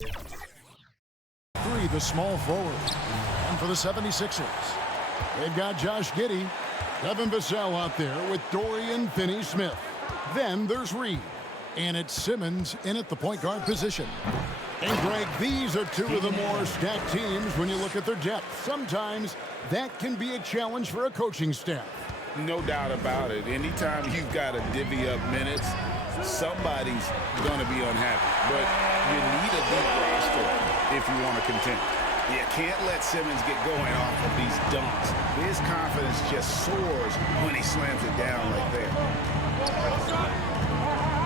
The small forward. And for the 76ers, they've got Josh Giddey, Devin Vassell out there with Dorian Finney-Smith. Then there's Reed. And it's Simmons in at the point guard position. And Greg, these are two of the more stacked teams when you look at their depth. Sometimes that can be a challenge for a coaching staff. No doubt about it. Anytime you've got to divvy up minutes, somebody's going to be unhappy. But you need a deep roster if you want to contend. You can't let Simmons get going off of these dunks. His confidence just soars when he slams it down like that.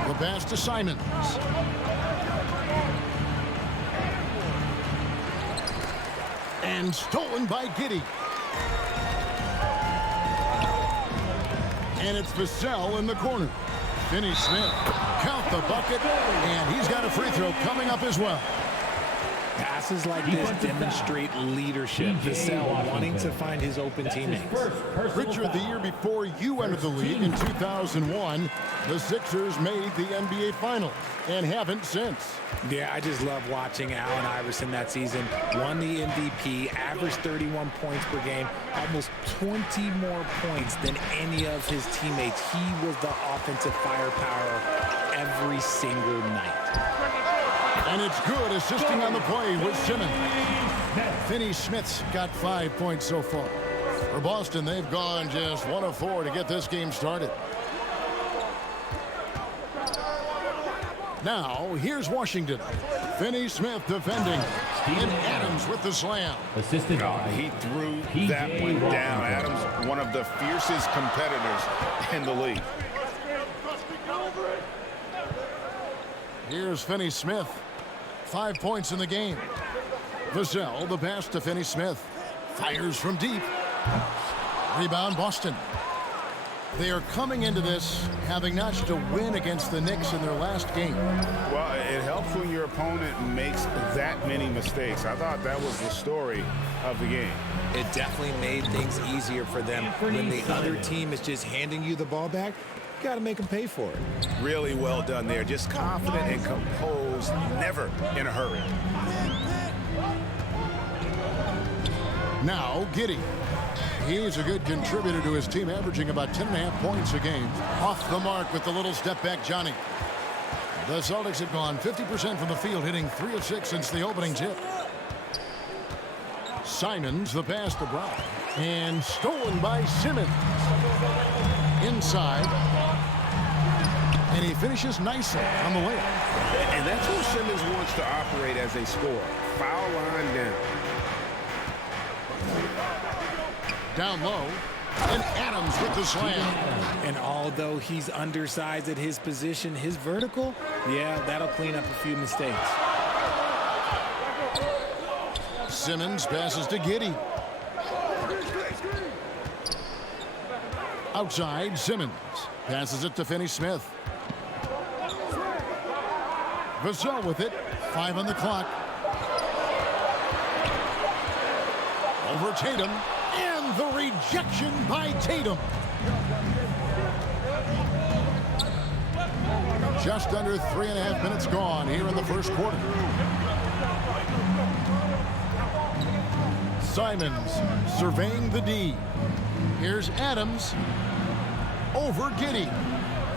The pass to Simons. And stolen by Giddey. And it's Vassell in the corner. Finney-Smith, count the bucket, and he's got a free throw coming up as well. Passes like this demonstrate leadership. Vassell wanting to find his open teammates. Richard, the year before you entered the league in 2001, the Sixers made the NBA Finals and haven't since. Yeah, I just love watching Allen Iverson that season. Won the MVP, averaged 31 points per game, almost 20 more points than any of his teammates. He was the offensive firepower every single night. And it's good, assisting on the play with Simmons. Finney-Smith's got 5 points so far. For Boston, they've gone just 1 of 4 to get this game started. Now, here's Washington. Finney-Smith defending. And Adams with the slam. Assisted. He threw that one down. Adams, one of the fiercest competitors in the league. Here's Finney-Smith. 5 points in the game. Vassell, the pass to Finney-Smith. Fires from deep. Rebound, Boston. They are coming into this having notched a win against the Knicks in their last game. Well, it helps when your opponent makes that many mistakes. I thought that was the story of the game. It definitely made things easier for them. When the other team is just handing you the ball back, you got to make them pay for it. Really well done there. Just confident and composed, never in a hurry. Now, Giddey. He's a good contributor to his team, averaging about 10.5 points a game. Off the mark with the little step back, Johnny. The Celtics have gone 50% from the field, hitting 3 of 6 since the opening tip. Simons, the pass to Brown. And stolen by Simmons. Inside. And he finishes nicely on the layup. And that's who Simmons wants to operate as a scorer. Foul line down. Down low, and Adams with the slam. And although he's undersized at his position, his vertical, yeah, that'll clean up a few mistakes. Simmons passes to Giddey. Outside, Simmons passes it to Finney-Smith. Vassell with it, 5 on the clock. Over Tatum. And the rejection by Tatum. Just under 3.5 minutes gone here in the first quarter. Simons surveying the D. Here's Adams over Giddey.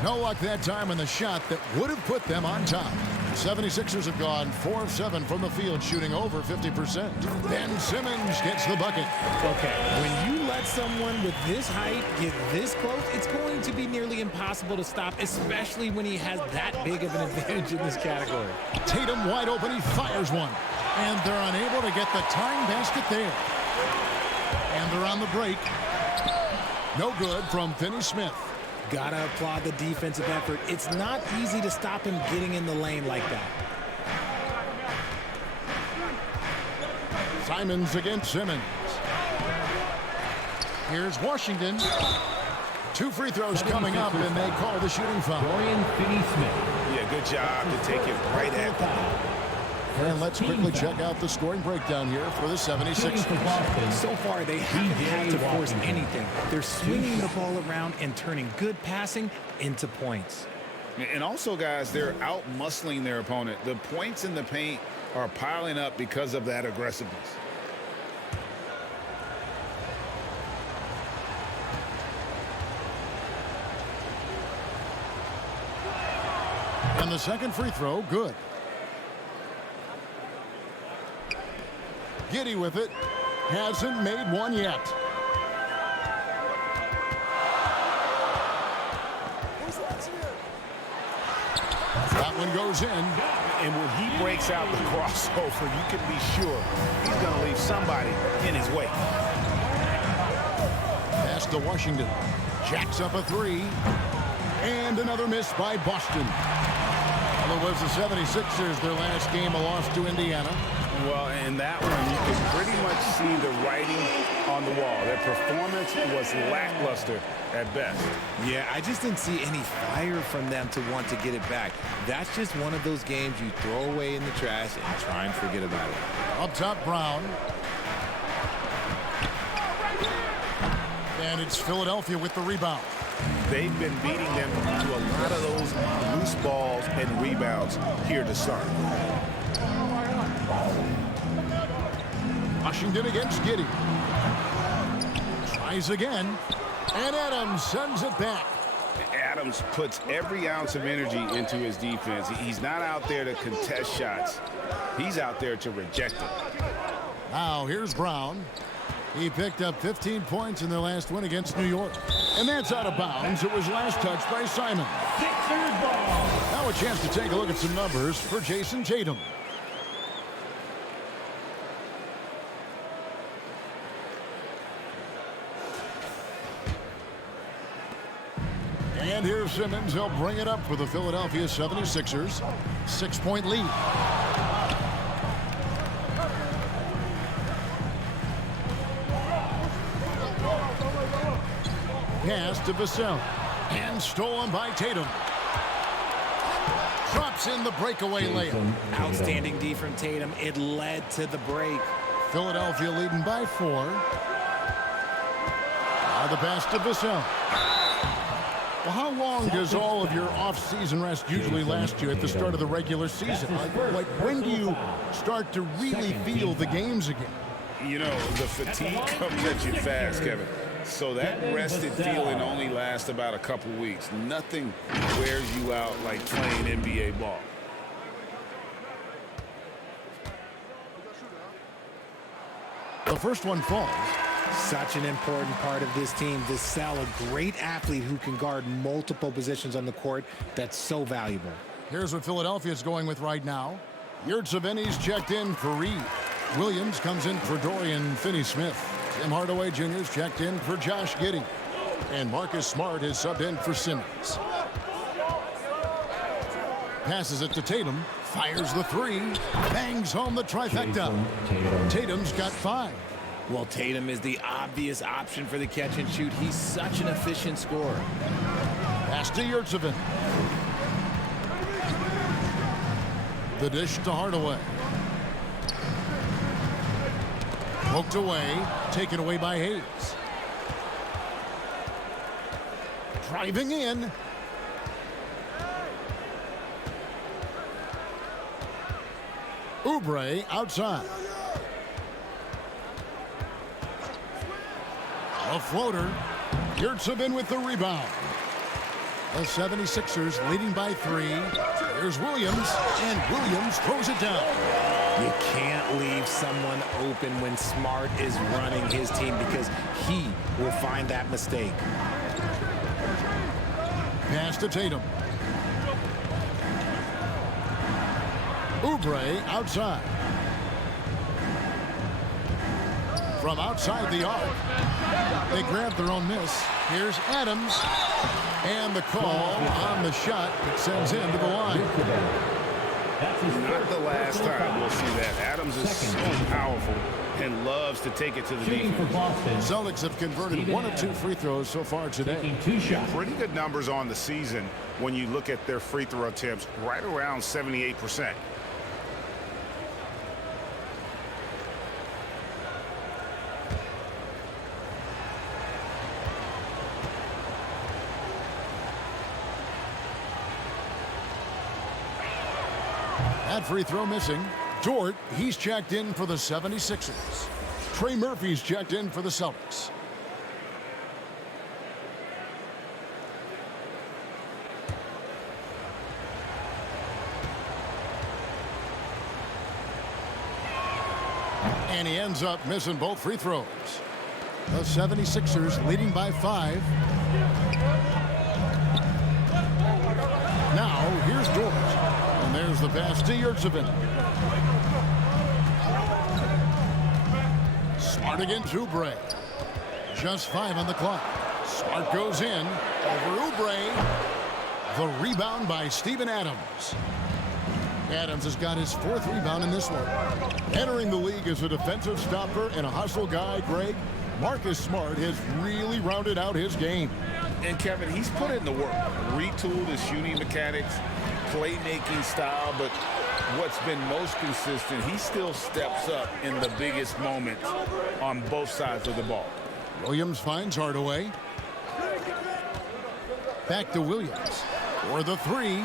No luck that time on the shot that would have put them on top. 76ers have gone 4 of 7 from the field, shooting over 50%. Ben Simmons gets the bucket. Okay, when you let someone with this height get this close, it's going to be nearly impossible to stop, especially when he has that big of an advantage in this category. Tatum wide open, he fires one. And they're unable to get the tying basket there. And they're on the break. No good from Finney-Smith. Gotta applaud the defensive effort. It's not easy to stop him getting in the lane like that. Simons against Simmons. Here's Washington. 2 free throws coming up, and they call the shooting foul. Dorian Finney-Smith. Yeah, good job to take it right at the ball. And let's quickly check out the scoring breakdown here for the 76ers. So far, they haven't had to force anything. They're swinging the ball around and turning good passing into points. And also, guys, they're out-muscling their opponent. The points in the paint are piling up because of that aggressiveness. And the second free throw, good. Giddey with it. Hasn't made one yet. That one goes in. And when he breaks out the crossover, you can be sure he's going to leave somebody in his way. Pass to Washington. Jacks up a three. And another miss by Boston. Well, it was the 76ers, their last game, a loss to Indiana. Well, in that one, you can pretty much see the writing on the wall. Their performance was lackluster at best. Yeah, I just didn't see any fire from them to want to get it back. That's just one of those games you throw away in the trash and try and forget about it. Up top, Brown. And it's Philadelphia with the rebound. They've been beating them to a lot of those loose balls and rebounds here to start. Washington against Giddey. Tries again. And Adams sends it back. Adams puts every ounce of energy into his defense. He's not out there to contest shots. He's out there to reject them. Now here's Brown. He picked up 15 points in their last win against New York. And that's out of bounds. It was last touched by Simon. Sixers ball. Now a chance to take a look at some numbers for Jason Tatum. And here's Simmons. He'll bring it up for the Philadelphia 76ers. 6-point lead. Pass to Vassell. And stolen by Tatum. Drops in the breakaway layup. Outstanding D from Tatum. It led to the break. Philadelphia leading by 4. Now the pass to Vassell. Well, how long does all of your off-season rest usually last you at the start of the regular season? Like when do you start to really feel the games again? You know, the fatigue comes at you fast, Kevin. So that rested feeling only lasts about a couple weeks. Nothing wears you out like playing NBA ball. The first one falls. Such an important part of this team. Vassell, a great athlete who can guard multiple positions on the court. That's so valuable. Here's what Philadelphia is going with right now. Yurtseven's checked in for Reed. Williams comes in for Dorian Finney-Smith. Tim Hardaway Jr. is checked in for Josh Giddey. And Marcus Smart is subbed in for Simmons. Passes it to Tatum. Fires the three. Bangs home the trifecta. Tatum's got 5. Well, Tatum is the obvious option for the catch and shoot. He's such an efficient scorer. Pass to Yurtseven. The dish to Hardaway. Poked away, taken away by Hayes. Driving in. Oubre outside. A floater. Yurtseven with the rebound. The 76ers leading by 3. Here's Williams, and Williams throws it down. You can't leave someone open when Smart is running his team because he will find that mistake. Pass to Tatum. Oubre outside. From outside the arc. They grab their own miss. Here's Adams. And the call on the shot that sends him to the line. Not the last time we'll see that. Adams is so powerful and loves to take it to the defense. Celtics have converted 1 of 2 free throws so far today. Pretty good numbers on the season when you look at their free throw attempts, right around 78%. That free throw missing. Dort, he's checked in for the 76ers. Trey Murphy's checked in for the Celtics. And he ends up missing both free throws. The 76ers leading by 5. Now, here's Dort. And there's the pass to Yurtseven. Smart against Oubre. Just 5 on the clock. Smart goes in. Over Oubre. The rebound by Steven Adams. Adams has got his 4th rebound in this one. Entering the league as a defensive stopper and a hustle guy, Greg, Marcus Smart has really rounded out his game. And Kevin, he's put in the work, retooled his shooting mechanics, playmaking style, but what's been most consistent, he still steps up in the biggest moments on both sides of the ball. Williams finds Hardaway. Back to Williams for the 3.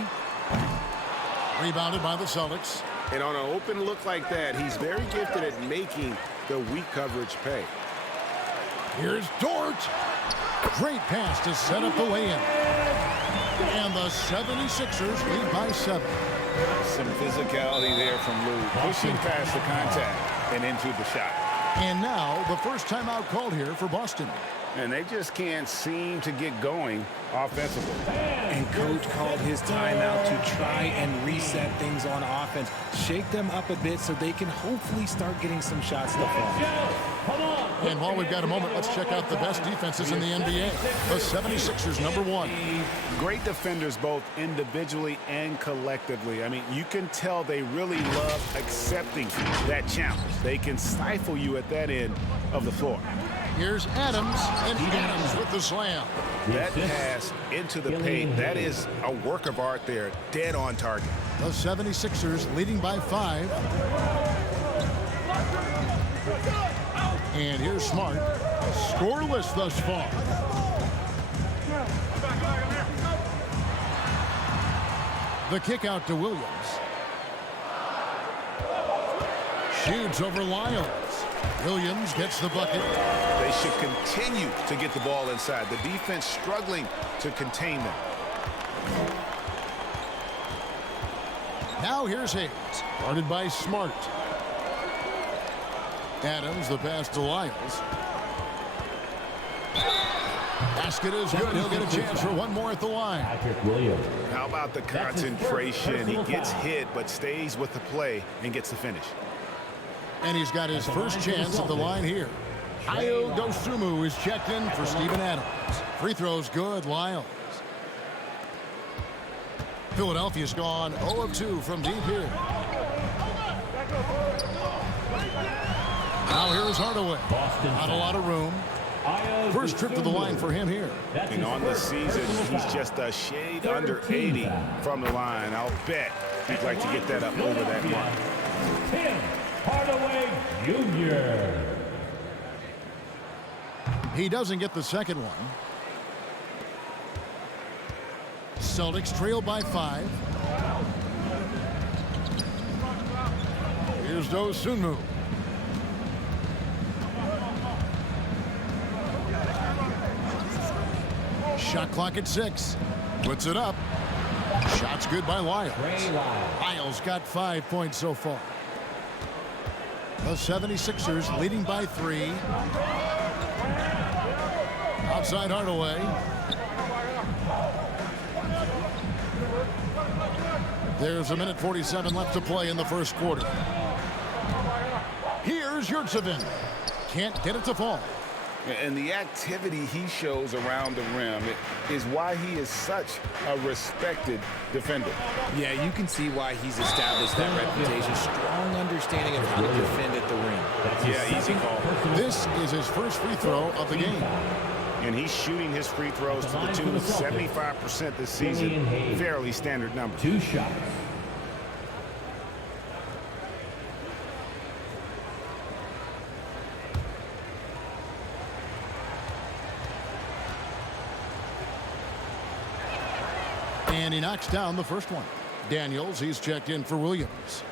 Rebounded by the Celtics. And on an open look like that, he's very gifted at making the weak coverage pay. Here's Dort. Great pass to set up the lay-in. And the 76ers lead by 7. Some physicality there from Lou, pushing past the contact and into the shot. And now the first timeout called here for Boston. And they just can't seem to get going offensively. And coach called his timeout to try and reset things on offense. Shake them up a bit so they can hopefully start getting some shots to fall. And while we've got a moment, let's check out the best defenses in the NBA. The 76ers, number 1. Great defenders both individually and collectively. I mean, you can tell they really love accepting that challenge. They can stifle you at that end of the floor. Here's Adams, and Adams with the slam. That pass into the paint, that is a work of art there, dead on target. The 76ers leading by 5. And here's Smart, scoreless thus far. The kick out to Williams. Shoots over Lyles. Williams gets the bucket. They should continue to get the ball inside. The defense struggling to contain them. Now here's Hayes, guarded by Smart. Adams, the pass to Lyles. Basket is good. He'll get a chance for one more at the line. How about the concentration? He gets hit, but stays with the play and gets the finish. And he's got his first chance at the line here. Ayo Dosunmu is checked in for Steven Adams. Free throws good, Lyles. Philadelphia's gone 0 of 2 from deep here. Now here's Hardaway. Not a lot of room. First trip to the line for him here. And on the season, he's just a shade under 80 from the line. I'll bet he'd like to get that up over that mark. Tim Hardaway Jr. He doesn't get the second one. Celtics trail by 5. Here's Dosunmu. Shot clock at 6. Puts it up. Shot's good by Lyles. Lyles got 5 points so far. The 76ers leading by 3. Outside Hardaway. There's 1:47 left to play in the first quarter. Here's Yurtseven. Can't get it to fall. And the activity he shows around the rim is why he is such a respected defender. Yeah, you can see why he's established that reputation. Strong understanding of how to defend at the rim. Yeah, easy call. This is his first free throw of the game. And he's shooting his free throws to the tune of 75% this season. Fairly standard number. 2 shots. And he knocks down the first one. Daniels, he's checked in for Williams.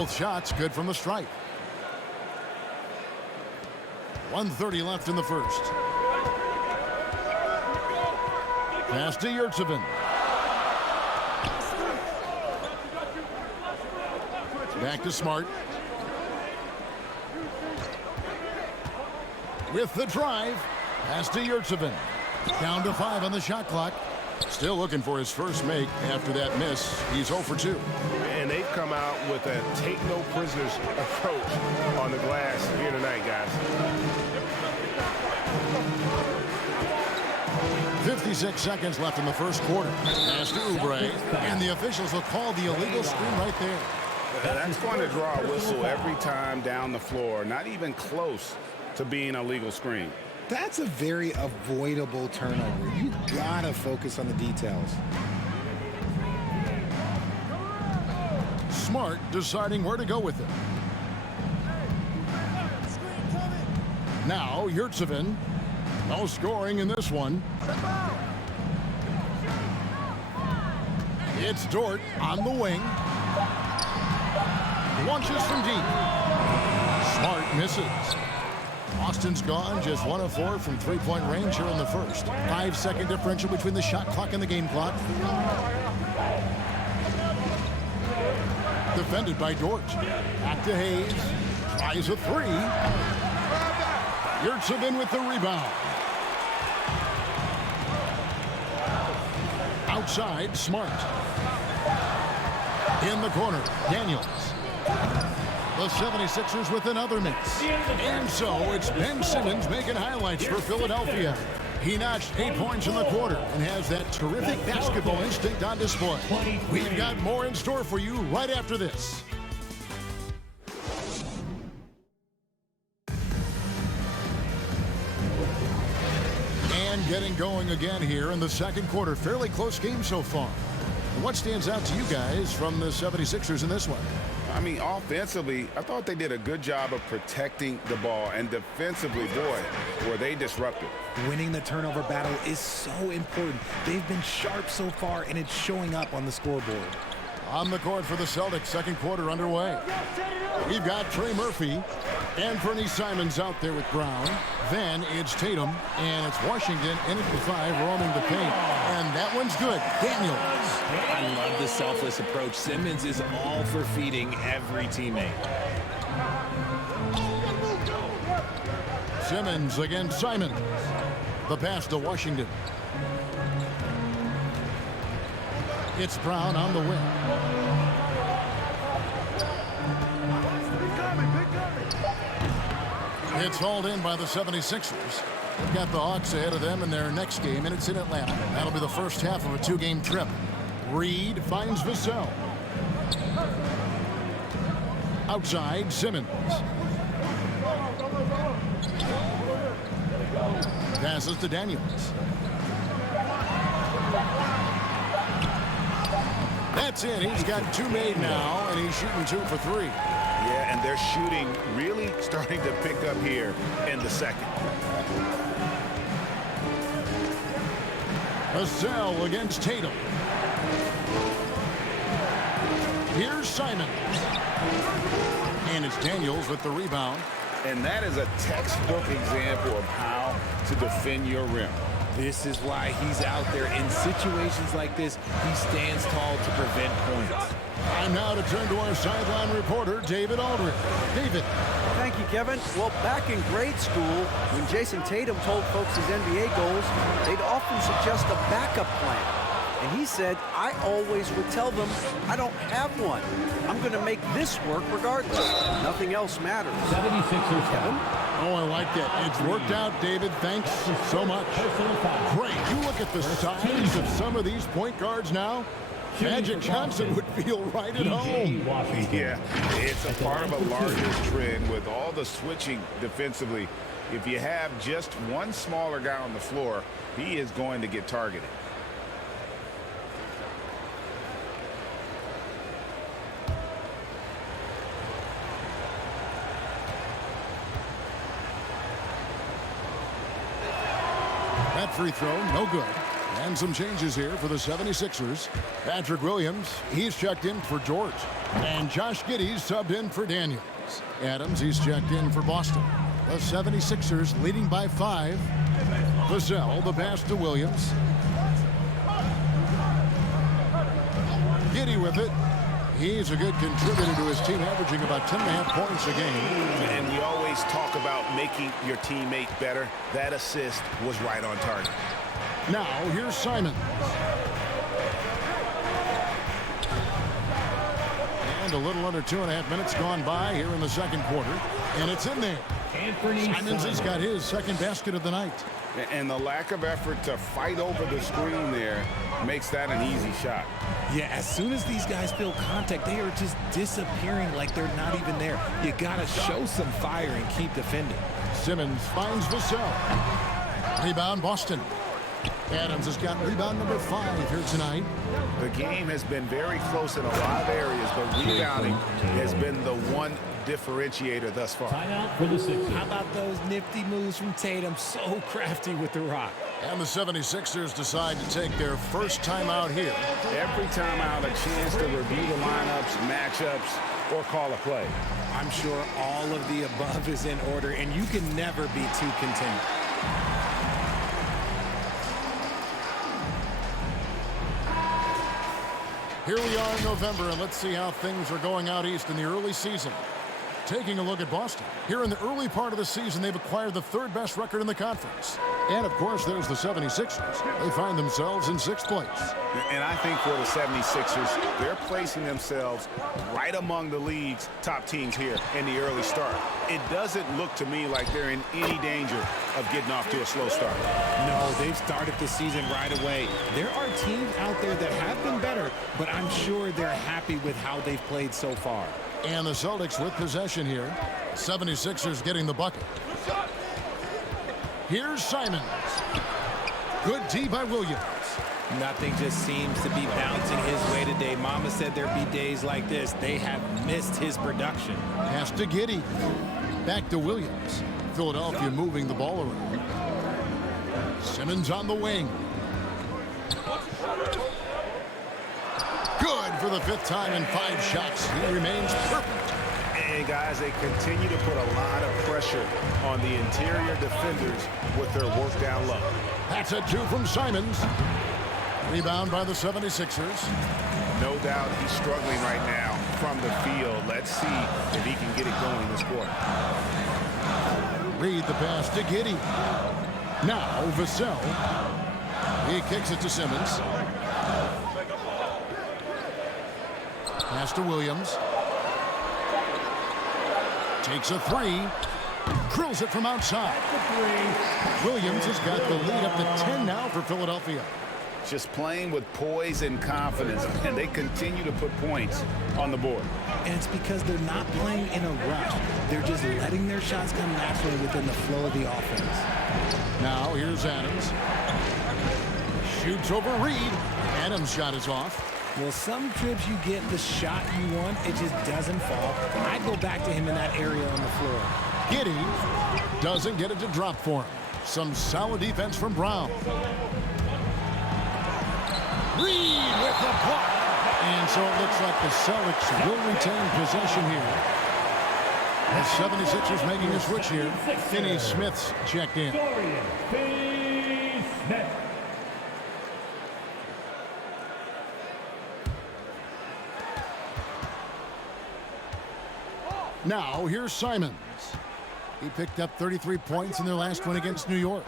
Both shots good from the stripe. 1:30 left in the first. Pass to Yurtseven. Back to Smart. With the drive. Pass to Yurtseven. Down to 5 on the shot clock. Still looking for his first make after that miss. He's 0 for 2. And they've come out with a take no prisoners approach on the glass here tonight, guys. 56 seconds left in the first quarter. Pass to Oubre. And the officials will call the illegal screen right there. That's going to draw a whistle every time down the floor. Not even close to being a legal screen. That's a very avoidable turnover. You gotta focus on the details. Smart deciding where to go with it. Now Yurtseven. No scoring in this one. It's Dort on the wing. Launches from deep. Smart misses. Austin's gone, just 1 of 4 from three-point range here in the first. 5-second differential between the shot clock and the game clock. Defended by Dort. Back to Hayes. Tries a 3. Yurtseven with the rebound. Outside, Smart. In the corner, Daniels. The 76ers with another miss. And so it's Ben Simmons making highlights for Philadelphia. He notched 8 points in the quarter and has that terrific basketball instinct on display. We've got more in store for you right after this. And getting going again here in the second quarter. Fairly close game so far. What stands out to you guys from the 76ers in this one? I mean, offensively, I thought they did a good job of protecting the ball. And defensively, boy, were they disruptive. Winning the turnover battle is so important. They've been sharp so far, and it's showing up on the scoreboard. On the court for the Celtics, second quarter underway. We've got Trey Murphy and Fernie Simons out there with Brown. Then it's Tatum, and it's Washington in at the 5, roaming the paint. And that one's good. Daniels. I love the selfless approach. Simmons is all for feeding every teammate. Simmons against Simons. The pass to Washington. It's Brown on the wing. It's hauled in by the 76ers. They've got the Hawks ahead of them in their next game, and it's in Atlanta. That'll be the first half of a 2-game trip. Reed finds Vassell. Outside, Simmons. Passes to Daniels. That's in. He's got 2 made now, and he's shooting 2 for 3. Yeah, and they're shooting really starting to pick up here in the second. Vassell against Tatum. Here's Simons. And it's Daniels with the rebound. And that is a textbook example of how to defend your rim. This is why he's out there. In situations like this, he stands tall to prevent points. Time now to turn to our sideline reporter, David Aldridge. David. Thank you, Kevin. Well, back in grade school, when Jason Tatum told folks his NBA goals, they'd often suggest a backup plan. And he said, I always would tell them, I don't have one. I'm going to make this work regardless. Nothing else matters. 76ers Kevin? Oh, I like that. It's worked out, David. Thanks so much. Great. You look at the size of some of these point guards now. Magic Johnson would feel right at home. Yeah, it's a part of a larger trend with all the switching defensively. If you have just one smaller guy on the floor, he is going to get targeted. That free throw, no good. And some changes here for the 76ers. Patrick Williams, he's checked in for George. And Josh Giddey's subbed in for Daniels. Adams, he's checked in for Boston. The 76ers leading by 5. Vassell, the pass to Williams. Giddey with it. He's a good contributor to his team, averaging about 10.5 points a game. And we always talk about making your teammate better. That assist was right on target. Now, here's Simon. And a little under 2.5 minutes gone by here in the second quarter. And it's in there. Simons has got his second basket of the night. And the lack of effort to fight over the screen there makes that an easy shot. Yeah, as soon as these guys feel contact, they are just disappearing like they're not even there. You got to show some fire and keep defending. Simmons finds Vassell. Rebound, Boston. Adams has got rebound number 5 here tonight. The game has been very close in a lot of areas, but rebounding has been the one differentiator thus far. Timeout for the Sixers. How about those nifty moves from Tatum? So crafty with the rock. And the 76ers decide to take their first time out here. Every time out, a chance to review the lineups, matchups, or call a play. I'm sure all of the above is in order, and you can never be too content. Here we are in November, and let's see how things are going out east in the early season. Taking a look at Boston. Here in the early part of the season, they've acquired the 3rd best record in the conference. And, of course, there's the 76ers. They find themselves in 6th place. And I think for the 76ers, they're placing themselves right among the league's top teams here in the early start. It doesn't look to me like they're in any danger of getting off to a slow start. No, they've started the season right away. There are teams out there that have been better, but I'm sure they're happy with how they've played so far. And the Celtics with possession here. 76ers getting the bucket. Here's Simons. Good D by Williams. Nothing just seems to be bouncing his way today. Mama said there'd be days like this. They have missed his production. Pass to Giddey. Back to Williams. Philadelphia moving the ball around. Simmons on the wing. Good for the 5th time in 5 shots. He remains perfect. And guys, they continue to put a lot of pressure on the interior defenders with their work down low. That's a 2 from Simons. Rebound by the 76ers. No doubt he's struggling right now from the field. Let's see if he can get it going this quarter. Reed the pass to Giddey. Now Vassell. He kicks it to Simmons. Pass to Williams. Takes a 3. Drills it from outside. Williams has got the lead up to 10 now for Philadelphia. Just playing with poise and confidence, and they continue to put points on the board. And it's because they're not playing in a rush. They're just letting their shots come naturally within the flow of the offense. Now here's Adams. Shoots over Reed. Adams' shot is off. Well, some trips you get the shot you want, it just doesn't fall. I'd go back to him in that area on the floor. Giddey doesn't get it to drop for him. Some solid defense from Brown. Reed with the block. And so it looks like the Celtics will retain possession here. The 76ers making a switch here. Finney-Smith's checked in. Dorian Finney-Smith. Now, here's Simons. He picked up 33 points in their last one against New York.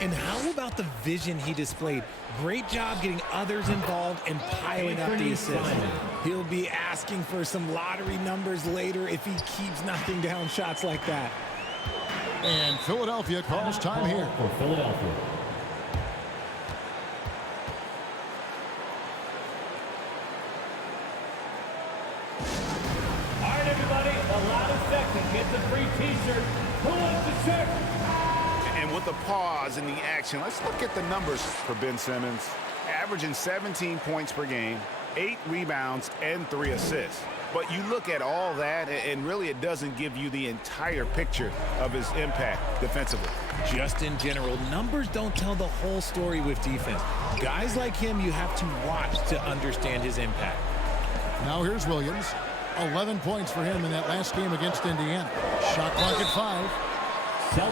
And how about the vision he displayed? Great job getting others involved and piling up the assists. He'll be asking for some lottery numbers later if he keeps knocking down shots like that. And Philadelphia calls time here. For Philadelphia. All right, everybody, the loudest section gets a free T-shirt. Who wants the shirt? And with the pause in the action, let's look at the numbers for Ben Simmons. Averaging 17 points per game, 8 rebounds, and 3 assists. But you look at all that, and really it doesn't give you the entire picture of his impact defensively. Just in general, numbers don't tell the whole story with defense. Guys like him, you have to watch to understand his impact. Now here's Williams. 11 points for him in that last game against Indiana. Shot clock at 5.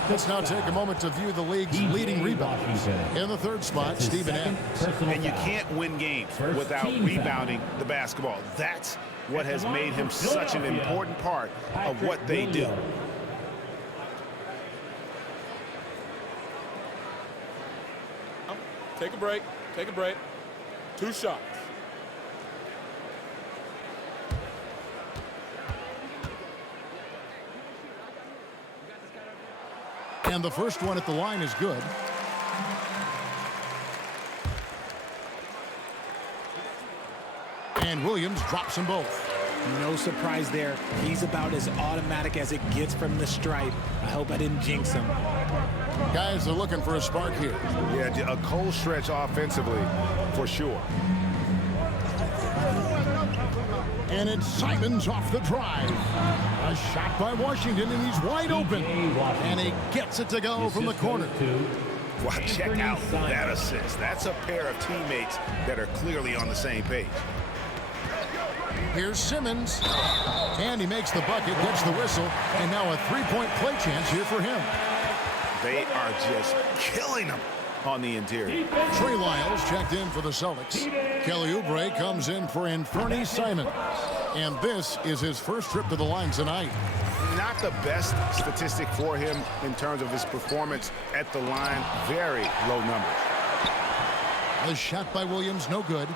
Let's now take a moment to view the league's leading rebounders. In the third spot, Steven Adams. And you can't win games without rebounding the basketball. That's what has made him such an important part of what they do. Take a break. Take a break. 2 shots. And the first one at the line is good. And Williams drops them both. No surprise there. He's about as automatic as it gets from the stripe. I hope I didn't jinx him. Guys are looking for a spark here. Yeah, a cold stretch offensively for sure. And it's Simons off the drive. A shot by Washington, and he's wide open. And he gets it to go from the corner. Well, check out that assist. That's a pair of teammates that are clearly on the same page. Here's Simmons. And he makes the bucket, gets the whistle, and now a three-point play chance here for him. They are just killing them on the interior. Trey Lyles checked in for the Celtics. Kelly Oubre comes in for Anthony Simons. And this is his first trip to the line tonight. Not the best statistic for him in terms of his performance at the line. Very low numbers. A shot by Williams, no good.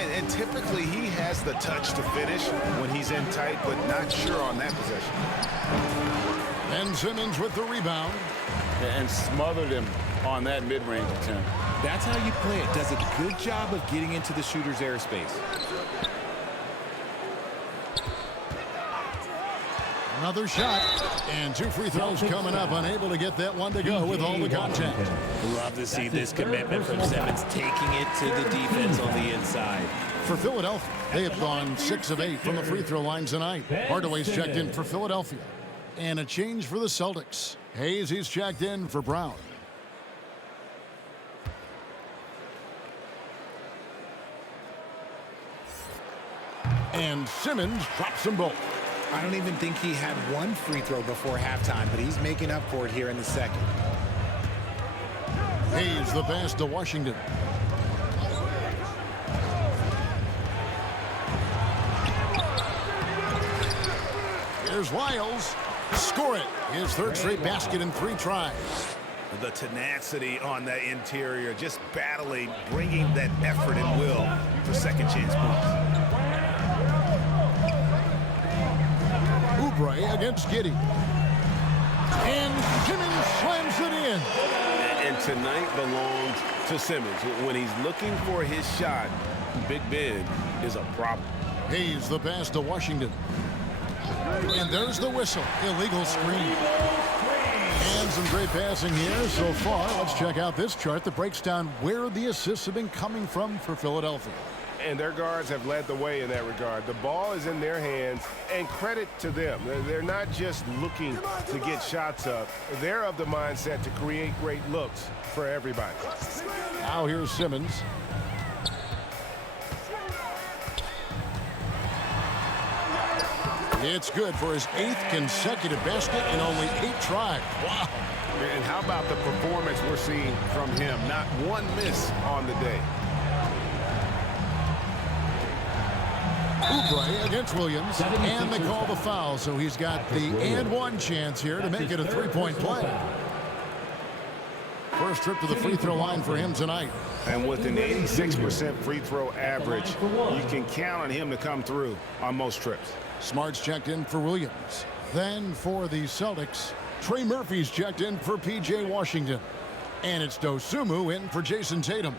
And typically he has the touch to finish when he's in tight, but not sure on that possession. Ben Simmons with the rebound. And smothered him on that mid-range attempt. That's how you play it. Does a good job of getting into the shooter's airspace. Another shot. And 2 free throws coming up. Unable to get that one to go with all the contact. Love to see this commitment from Simmons, taking it to the defense on the inside. For Philadelphia, they have gone 6 of 8 from the free throw line tonight. Hardaway's checked in for Philadelphia. And a change for the Celtics. Hayes, he's checked in for Brown. And Simmons drops them both. I don't even think he had one free throw before halftime, but he's making up for it here in the second. Hayes the pass to Washington. Here's Lyles. Score it. His third straight basket in 3 tries. The tenacity on the interior, just battling, bringing that effort and will for second chance points. Oubre against Giddey. And Simmons slams it in. And tonight belongs to Simmons. When he's looking for his shot, Big Ben is a problem. Hayes the pass to Washington. And there's the whistle. Illegal screen. And some great passing here so far. Let's check out this chart that breaks down where the assists have been coming from for Philadelphia. And their guards have led the way in that regard. The ball is in their hands, and credit to them. They're not just looking to get shots up. They're of the mindset to create great looks for everybody. Now here's Simmons. It's good for his 8th consecutive basket in only 8 tries. Wow. And how about the performance we're seeing from him? Not one miss on the day. Oubre against Williams, and they call the foul, so he's got the and one chance here to make it a 3-point play. First trip to the free throw line for him tonight. And with an 86% free throw average, you can count on him to come through on most trips. Smart's checked in for Williams. Then for the Celtics, Trey Murphy's checked in for P.J. Washington. And it's Dosunmu in for Jason Tatum.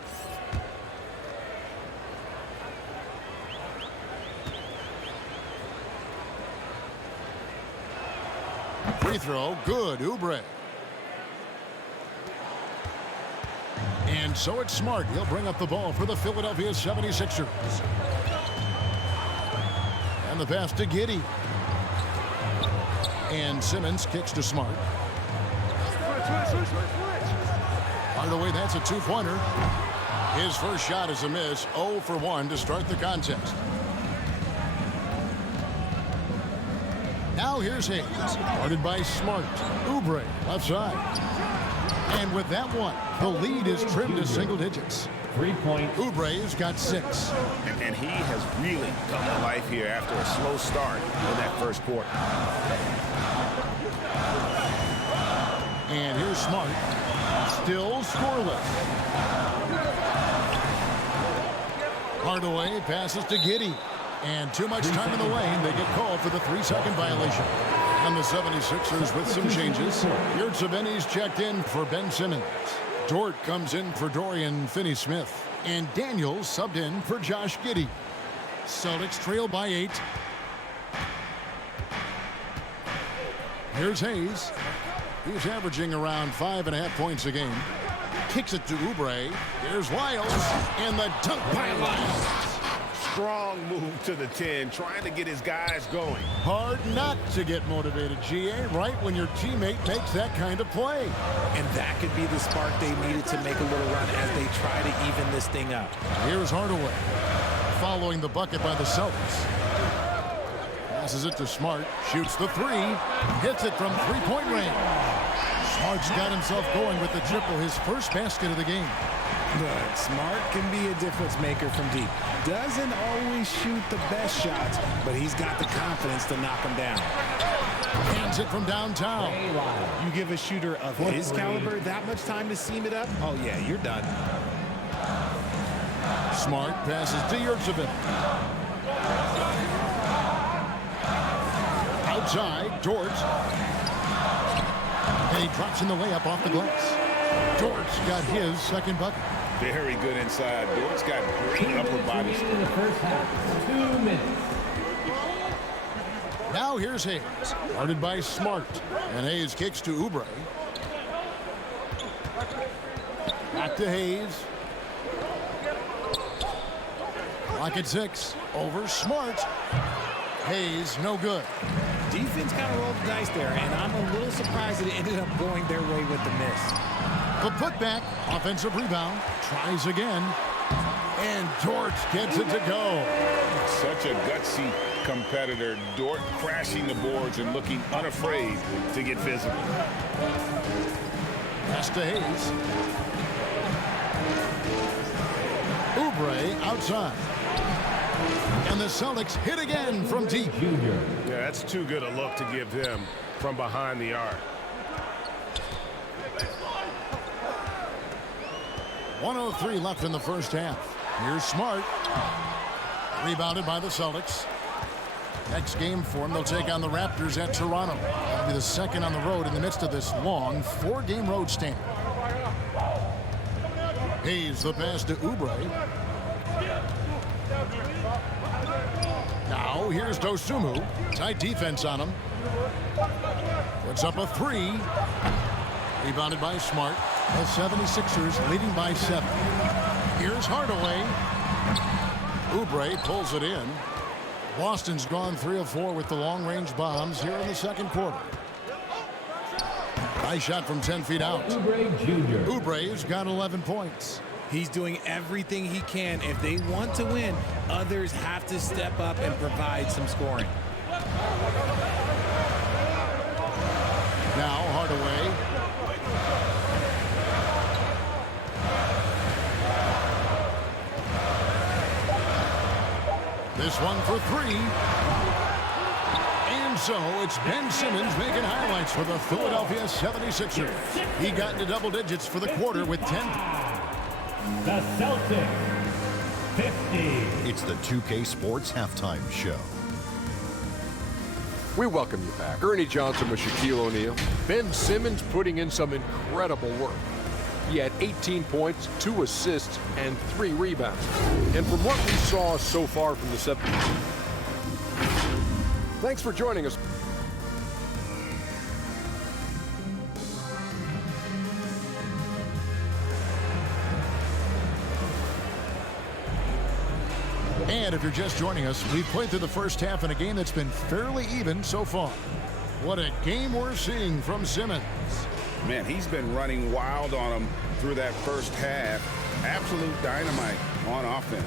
Free throw, good, Oubre. And so it's Smart. He'll bring up the ball for the Philadelphia 76ers. And the pass to Giddey. And Simmons kicks to Smart. Hardaway, that's a two-pointer. His first shot is a miss. 0 for 1 to start the contest. Now here's Hayes. Guarded by Smart. Oubre, left side. And with that one, the lead is trimmed to single digits. 3 points. Oubre's got 6. And he has really come to life here after a slow start in that first quarter. And here's Smart. Still scoreless. Hardaway passes to Giddey. And too much time in the lane. They get called for the 3-second violation. And the 76ers with some changes. Yurtseven's checked in for Ben Simmons. Dort comes in for Dorian Finney-Smith. And Daniels subbed in for Josh Giddey. Celtics trail by 8. Here's Hayes. He's averaging around 5.5 points a game. Kicks it to Oubre. Here's Lyles. And the dunk by Lyles. Strong move to the 10, trying to get his guys going. Hard not to get motivated, GA, right when your teammate makes that kind of play. And that could be the spark they needed to make a little run as they try to even this thing up. Here's Hardaway. Following the bucket by the Celtics. Passes it to Smart. Shoots the 3. Hits it from three-point range. Smart's got himself going with the triple, his first basket of the game. But Smart can be a difference maker from deep. Doesn't always shoot the best shots, but he's got the confidence to knock them down. Hands it from downtown. You give a shooter of his caliber that much time to seam it up, oh yeah, you're done. Smart passes to Yurtseven. Outside, Dort. And he drops in the layup off the glass. Dort's got his second bucket. Very good inside. Dort's got great upper body strength. In the first half, 2 minutes. Now here's Hayes, guarded by Smart. And Hayes kicks to Oubre. Back to Hayes. Clock at 6. Over Smart. Hayes, no good. Defense kind of rolled the dice there, and I'm a little surprised that it ended up going their way with the miss. The putback, offensive rebound, tries again. And Dort gets it to go. Such a gutsy competitor. Dort crashing the boards and looking unafraid to get physical. Pass to Hayes. Oubre outside. And the Celtics hit again from deep. Yeah, that's too good a look to give them from behind the arc. 1:03 left in the first half. Here's Smart. Rebounded by the Celtics. Next game for them, they'll take on the Raptors at Toronto. That'll be the second on the road in the midst of this long 4-game road stand. Hayes the pass to Oubre. Now here's Dosunmu. Tight defense on him. Puts up a 3. Rebounded by Smart. The 76ers leading by 7. Here's Hardaway. Oubre pulls it in. Boston's gone 3 of 4 with the long-range bombs here in the second quarter. Nice shot from 10 feet out. Oubre Jr. Oubre's got 11 points. He's doing everything he can. If they want to win, others have to step up and provide some scoring. Now Hardaway. This one for 3. And so it's Ben Simmons making highlights for the Philadelphia 76ers. He got into double digits for the quarter with 10. The Celtics, 50. It's the 2K Sports Halftime Show. We welcome you back. Ernie Johnson with Shaquille O'Neal. Ben Simmons putting in some incredible work. He had 18 points, 2 assists, and 3 rebounds. And from what we saw so far from the 76ers, thanks for joining us. And if you're just joining us, we've played through the first half in a game that's been fairly even so far. What a game we're seeing from Simmons. Man, he's been running wild on them through that first half. Absolute dynamite on offense.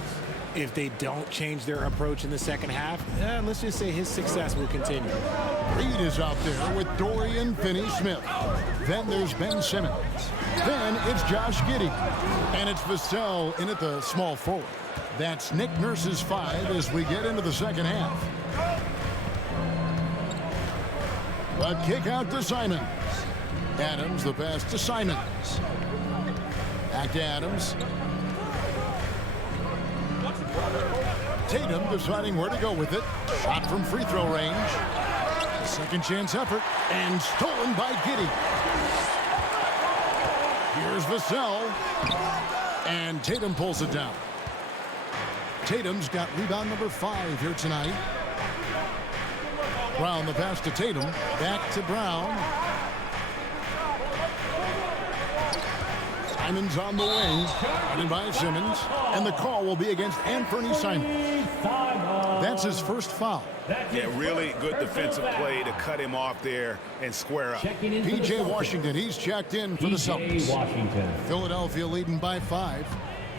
If they don't change their approach in the second half, let's just say his success will continue. Reed is out there with Dorian Finney-Smith. Then there's Ben Simmons. Then it's Josh Giddey. And it's Vassell in at the small forward. That's Nick Nurse's 5 as we get into the second half. A kick out to Simons. Adams, the pass to Simons. Back to Adams. Tatum deciding where to go with it. Shot from free throw range. Second chance effort. And stolen by Giddey. Here's Vassell. And Tatum pulls it down. Tatum's got rebound number 5 here tonight. Brown the pass to Tatum. Back to Brown. Simons on the wing. Running by Simmons. And the call will be against Anthony Simons. That's his first foul. Yeah, really good defensive play to cut him off there and square up. P.J. Washington, he's checked in for the Celtics. Philadelphia leading by 5.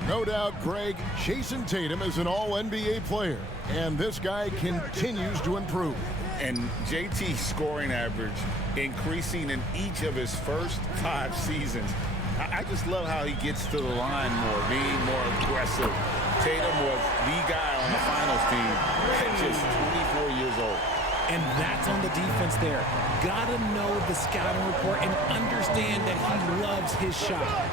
No doubt, Greg, Jason Tatum is an all-NBA player. And this guy continues to improve. And JT's scoring average increasing in each of his first 5 seasons. I just love how he gets to the line more, being more aggressive. Tatum was the guy on the finals team at just 24 years old. And that's on the defense there. Gotta know the scouting report and understand that he loves his shot.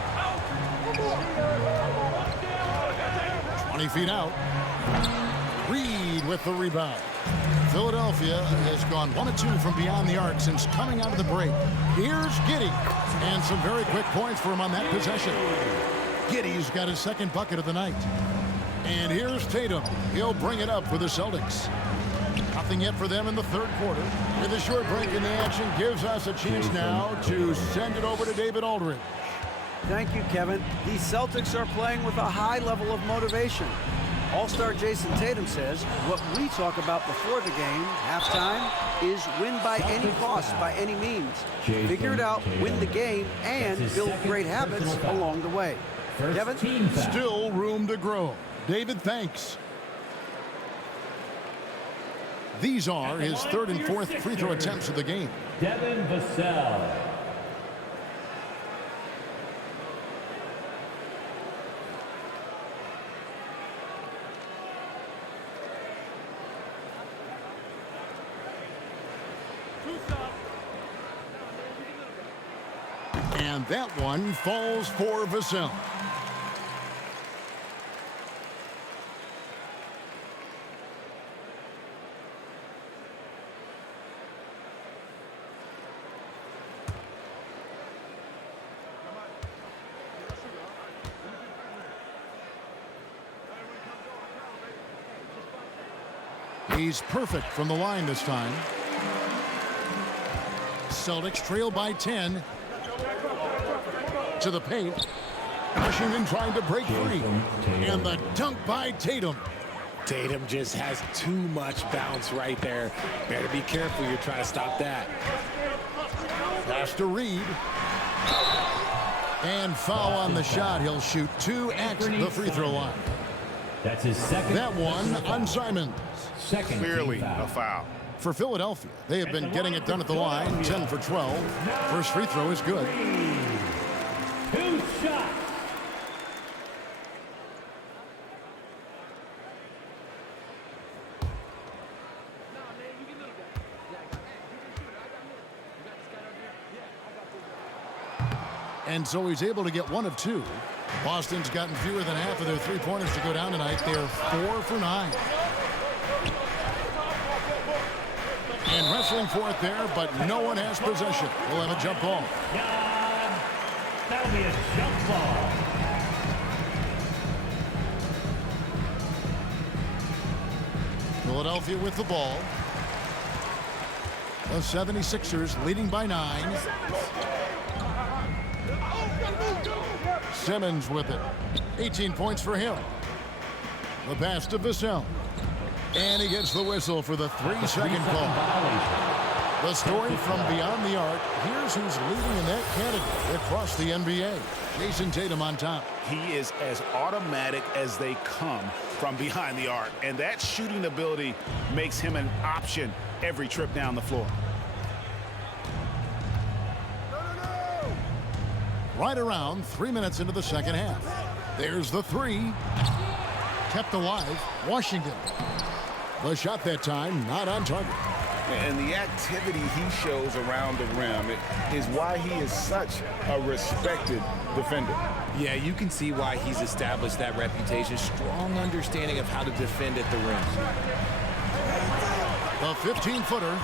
20 feet out. Reed with the rebound. Philadelphia has gone 1 of 2 from beyond the arc since coming out of the break. Here's Giddey. And some very quick points for him on that possession. Giddey's got his second bucket of the night. And here's Tatum. He'll bring it up for the Celtics. Nothing yet for them in the third quarter. With a short break in the action gives us a chance now to send it over to David Aldridge. Thank you, Kevin. These Celtics are playing with a high level of motivation. All-star Jason Tatum says what we talk about before the game, halftime, is win by any cost, by any means. Figure it out, win the game, and build great habits along the way. Kevin? Still room to grow. David, thanks. These are his third and fourth free throw attempts of the game. Devin Vassell. And that one falls for Vassell. He's perfect from the line this time. Celtics trail by 10. To the paint. Washington trying to break free. And the dunk by Tatum. Tatum just has too much bounce right there. Better be careful. You're trying to stop that. Pass to Reed. And foul on the shot. He'll shoot 2 at the free throw line. That's his second. That one on Simons. Clearly a foul. For Philadelphia, they have been getting it done at the line. 10 for 12. First free throw is good. 2 shots. And so he's able to get 1 of 2. Boston's gotten fewer than half of their three-pointers to go down tonight. They're 4 for 9. And wrestling for it there, but no one has possession. We'll have a jump ball. That'll be a jump ball. Philadelphia with the ball. The 76ers leading by 9. Simmons with it. 18 points for him. The pass to Vassell. And he gets the whistle for the 3-second call. The story from beyond the arc. Here's who's leading in that category across the NBA. Jason Tatum on top. He is as automatic as they come from behind the arc. And that shooting ability makes him an option every trip down the floor. Right around 3 minutes into the second half. There's the three. Kept alive. Washington. The shot that time not on target. And the activity he shows around the rim is why he is such a respected defender. Yeah, you can see why he's established that reputation. Strong understanding of how to defend at the rim. The 15-footer.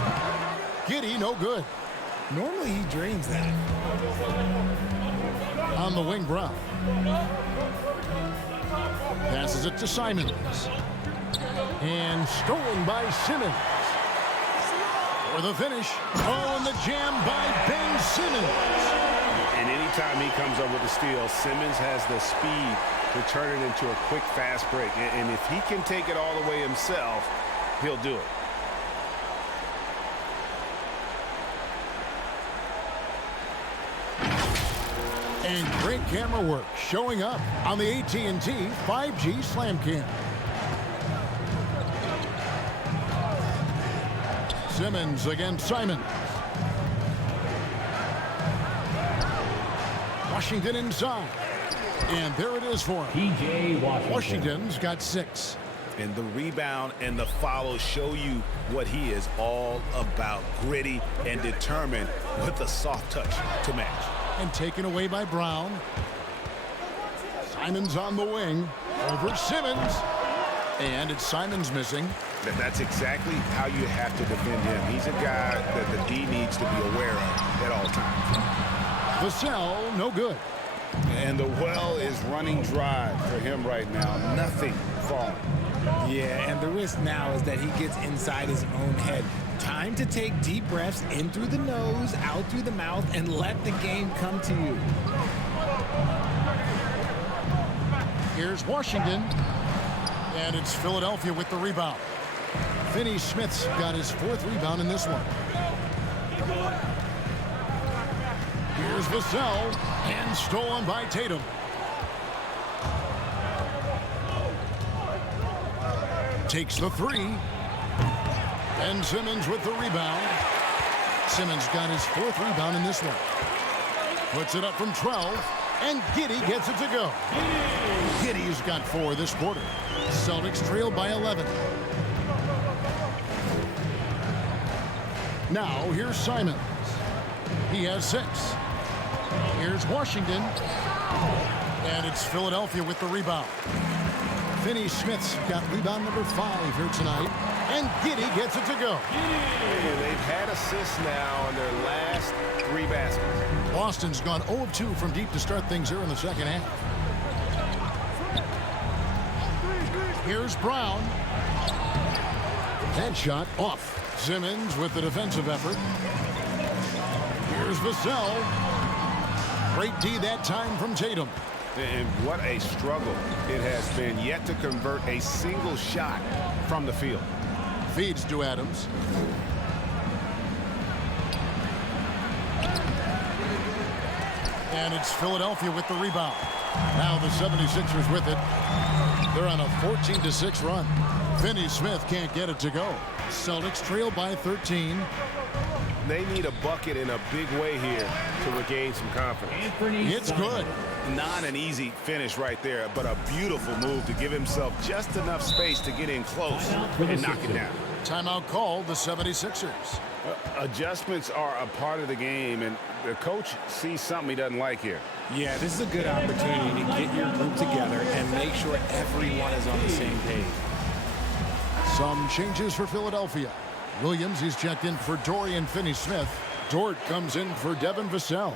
Giddey, no good. Normally he drains that. On the wing, Brown. Passes it to Simons. And stolen by Simmons. For the finish. Oh, and the jam by Ben Simmons. And anytime he comes up with a steal, Simmons has the speed to turn it into a quick, fast break. And if he can take it all the way himself, he'll do it. And great camera work showing up on the AT&T 5G Slam Cam. Simmons against Simons. Washington inside. And there it is for him. P.J. Washington. Washington's got 6. And the rebound and the follow show you what he is all about. Gritty and determined with a soft touch to match. And taken away by Brown. Simons on the wing. Over Simmons. And it's Simons missing. That's exactly how you have to defend him. He's a guy that the D needs to be aware of at all times. Vassell, no good. And the well is running dry for him right now. Nothing falling. Yeah, and the risk now is that he gets inside his own head. Time to take deep breaths in through the nose, out through the mouth, and let the game come to you. Here's Washington. And it's Philadelphia with the rebound. Finney-Smith's got his 4th rebound in this one. Here's Vassell. And stolen by Tatum. Takes the 3. And Simmons with the rebound. Simmons got his 4th rebound in this one. Puts it up from 12. And Giddey gets it to go. Giddey's got 4 this quarter. Celtics trail by 11. Now here's Simons. He has 6. Here's Washington. And it's Philadelphia with the rebound. Finney-Smith's got rebound number 5 here tonight. And Giddey gets it to go. And they've had assists now on their last 3 baskets. Boston's gone 0 of 2 from deep to start things here in the second half. Here's Brown. That shot off. Simmons with the defensive effort. Here's Vassell. Great D that time from Tatum. And what a struggle it has been yet to convert a single shot from the field. Feeds to Adams. And it's Philadelphia with the rebound. Now the 76ers with it. They're on a 14-6 run. Finney-Smith can't get it to go. Celtics trail by 13. They need a bucket in a big way here to regain some confidence. It's good. Not an easy finish right there, but a beautiful move to give himself just enough space to get in close and knock it down. Timeout called the 76ers. Adjustments are a part of the game, and the coach sees something he doesn't like here. Yeah, this is a good opportunity to get your group together and make sure everyone is on the same page. Some changes for Philadelphia. Williams is checked in for Dorian Finney-Smith. Dort comes in for Devin Vassell.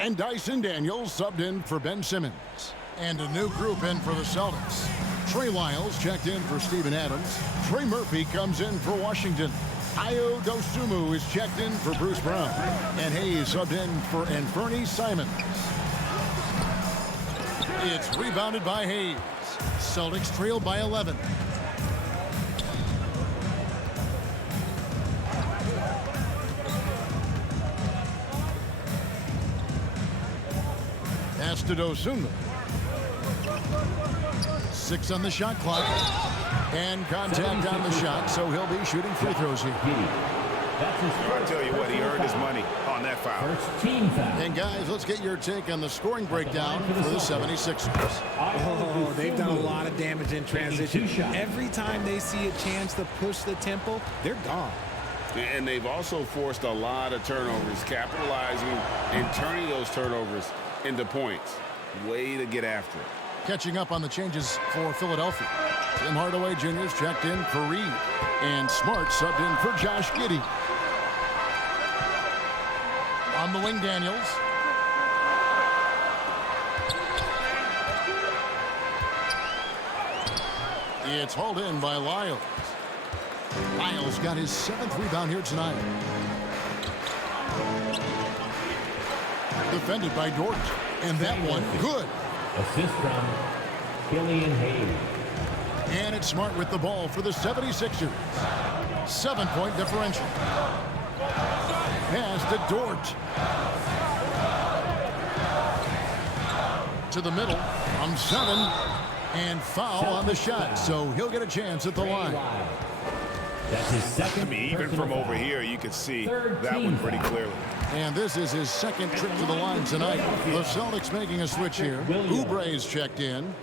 And Dyson Daniels subbed in for Ben Simmons. And a new group in for the Celtics. Trey Lyles checked in for Steven Adams. Trey Murphy comes in for Washington. Ayo Dosunmu is checked in for Bruce Brown. And Hayes subbed in for Anfernee Simons. It's rebounded by Hayes. Celtics trail by 11. Pass to Dosunmu. 6 on the shot clock. And contact on the shot, so he'll be shooting free throws here. I'll tell you what, he earned his money on that foul. First team foul. And guys, let's get your take on the scoring breakdown for the 76ers. Oh, they've done a lot of damage in transition. Every time they see a chance to push the tempo, they're gone. And they've also forced a lot of turnovers, capitalizing and turning those turnovers into points. Way to get after it. Catching up on the changes for Philadelphia. Tim Hardaway Jr. is checked in for Reed. And Smart subbed in for Josh Giddey. On the wing, Daniels. It's hauled in by Lyles. Lyles got his 7th rebound here tonight. Defended by Dort. And that one, good. Assist from Killian Hayes. And it's Smart with the ball for the 76ers. 7-point differential. Pass to Dort. To the middle from 7. And foul on the shot, so he'll get a chance at the line. That's his second. I mean, even from over here, you can see that one pretty clearly. And this is his 2nd trip to the line tonight. The Celtics making a switch here. Oubre is checked in.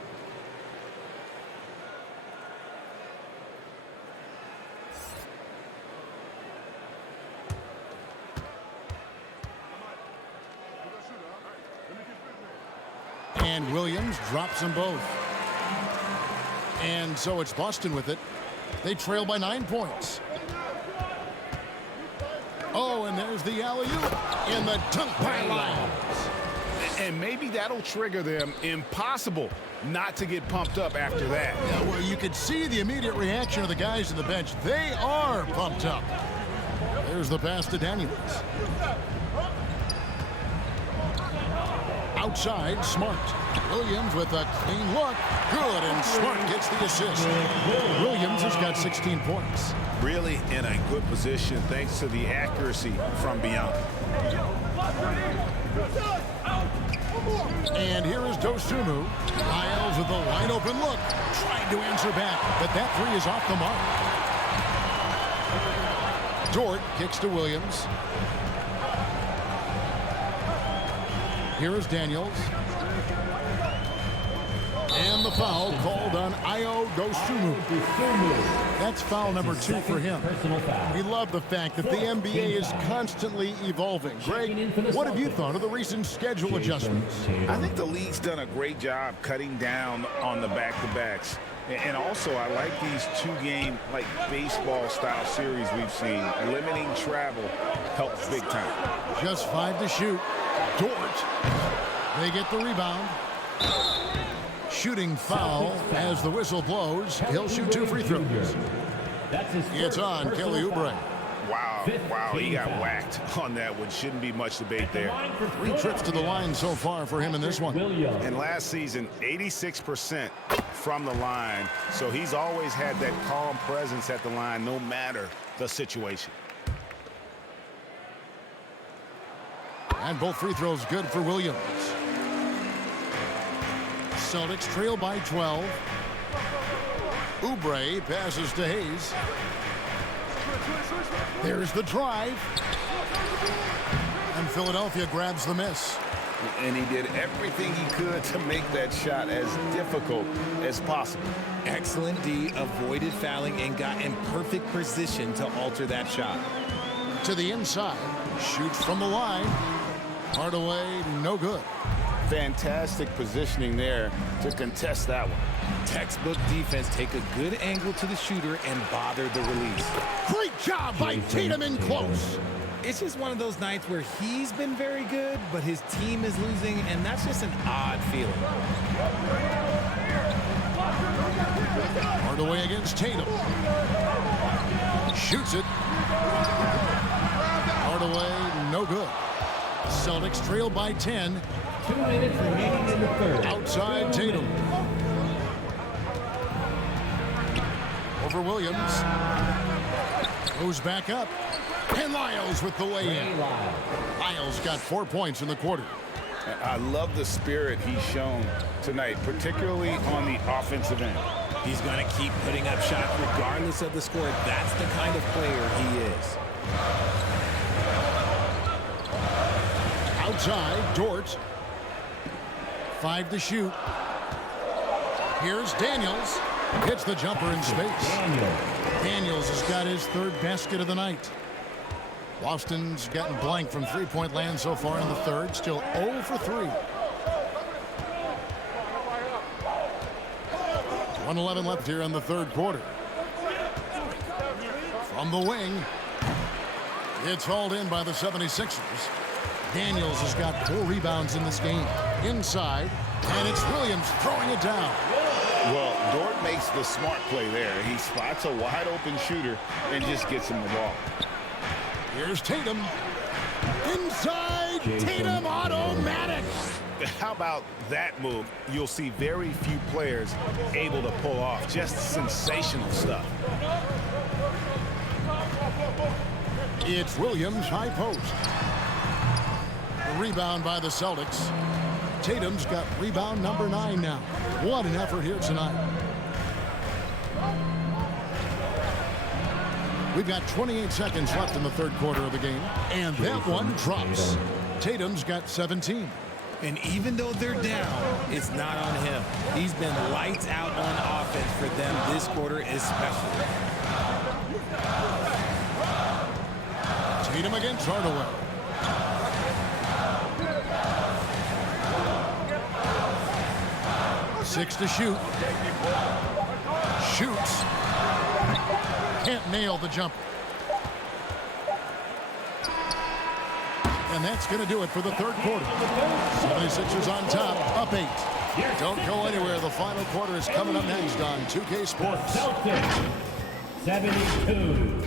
And Williams drops them both. And so it's Boston with it. They trail by 9 points. Oh, and there's the alley-oop in the dunk by Lyles. And maybe that'll trigger them. Impossible not to get pumped up after that. Yeah, well, you could see the immediate reaction of the guys on the bench. They are pumped up. There's the pass to Daniels. Outside, Smart. Williams with a clean look. Good, and Smart gets the assist. Williams has got 16 points. Really in a good position thanks to the accuracy from beyond. And here is Dosunmu. Lyles with a wide open look. Trying to answer back, but that 3 is off the mark. Dort kicks to Williams. Here is Daniels. And the foul called on Ayo Dosunmu. That's foul number 2 for him. We love the fact that the NBA is constantly evolving. Greg, what have you thought of the recent schedule adjustments? I think the league's done a great job cutting down on the back-to-backs. And also, I like these 2-game, like baseball-style series we've seen. Limiting travel helps big time. Just 5 to shoot. Dort. They get the rebound. Shooting foul as the whistle blows. He'll shoot 2 free throws. It's on Kelly Oubre. Wow, he got whacked on that one. Shouldn't be much debate there. 3 trips to the line so far for him in this one. And last season, 86% from the line. So he's always had that calm presence at the line no matter the situation. And both free throws good for Williams. Celtics trail by 12. Oubre passes to Hayes. There's the drive. And Philadelphia grabs the miss. And he did everything he could to make that shot as difficult as possible. Excellent D, avoided fouling and got in perfect position to alter that shot. To the inside, shoots from the line. Hardaway, no good. Fantastic positioning there to contest that one. Textbook defense, take a good angle to the shooter and bother the release. Great job by Tatum in close. It's just one of those nights where he's been very good, but his team is losing, and that's just an odd feeling. Hardaway against Tatum. Shoots it. Hardaway, no good. Celtics trail by 10. 2 minutes remaining in the third. Outside Tatum. over Williams. Goes back up. And Lyles with the lay-in. Lyles got 4 points in the quarter. I love the spirit he's shown tonight, particularly on the offensive end. He's going to keep putting up shots regardless of the score. That's the kind of player he is. Outside, Dort. 5 to shoot. Here's Daniels. Hits the jumper in space. Daniels has got his 3rd basket of the night. Boston's gotten blank from three-point land so far in the 3rd. Still 0 for 3. 1:11 left here in the 3rd quarter. From the wing. It's hauled in by the 76ers. Daniels has got 4 rebounds in this game. Inside. And it's Williams throwing it down. Well, Dort makes the smart play there. He spots a wide-open shooter and just gets him the ball. Here's Tatum. Inside. Tatum automatic. How about that move? You'll see very few players able to pull off. Just sensational stuff. It's Williams, high post. The rebound by the Celtics. Tatum's got rebound number 9 now. What an effort here tonight. We've got 28 seconds left in the 3rd quarter of the game. And that one drops. Tatum's got 17. And even though they're down, it's not on him. He's been lights out on offense for them this quarter especially. Tatum against Hardaway. Six to shoot. Shoots. Can't nail the jumper. And that's going to do it for the 3rd quarter. 76ers on top, up 8. Don't go anywhere. The final quarter is coming up next on 2K Sports. Celtics, 72.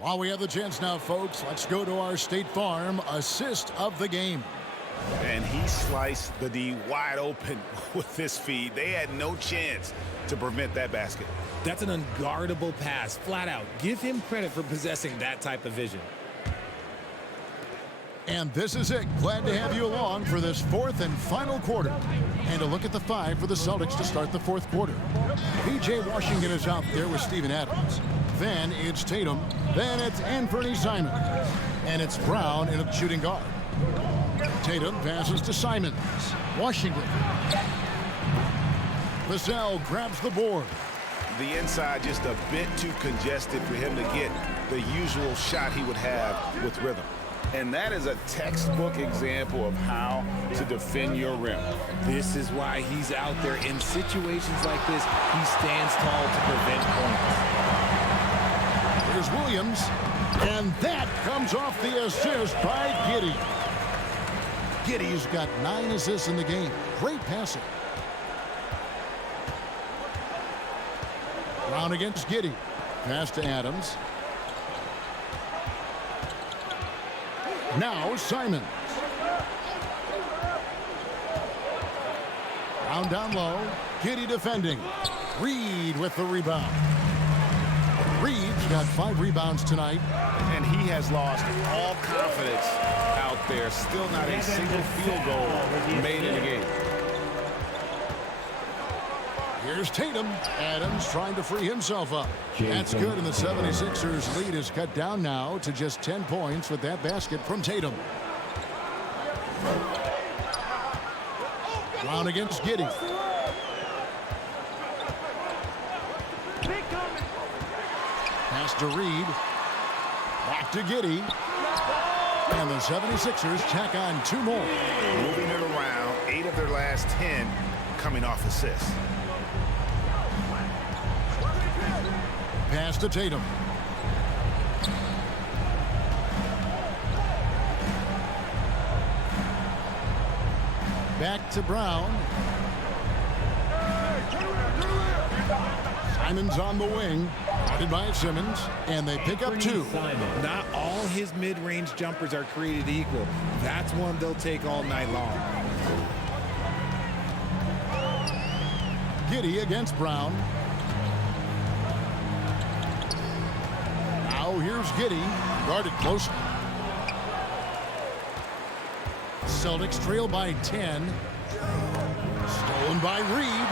While we have the chance now, folks, let's go to our State Farm assist of the game. And he sliced the D wide open with this feed. They had no chance to prevent that basket. That's an unguardable pass, flat out. Give him credit for possessing that type of vision. And this is it. Glad to have you along for this 4th and final quarter. And a look at the 5 for the Celtics to start the 4th quarter. P.J. Washington is out there with Steven Adams. Then it's Tatum. Then it's Anthony Simons. And it's Brown in a shooting guard. Tatum passes to Simons. Washington. Vassell grabs the board. The inside just a bit too congested for him to get the usual shot he would have with rhythm. And that is a textbook example of how to defend your rim. This is why he's out there. In situations like this, he stands tall to prevent points. Here's Williams. And that comes off the assist by Giddey. Giddey's got 9 assists in the game. Great passing. Brown against Giddey. Pass to Adams. Now Simons. Brown down low. Giddey defending. Reed with the rebound. Reed's got 5 rebounds tonight. And he has lost all confidence out there. Still not a single field goal made in the game. Here's Tatum. Adams trying to free himself up. That's good, and the 76ers lead is cut down now to just 10 points with that basket from Tatum. Brown against Giddey. Pass to Reed. Back to Giddey. And the 76ers tack on 2 more. Moving it around, 8 of their last 10 coming off assists. Pass to Tatum. Back to Brown. Simon's on the wing. Guarded by Simmons. And they pick up 2. Not all his mid-range jumpers are created equal. That's one they'll take all night long. Giddey against Brown. Now here's Giddey. Guarded closely. Celtics trail by 10. Stolen by Reed.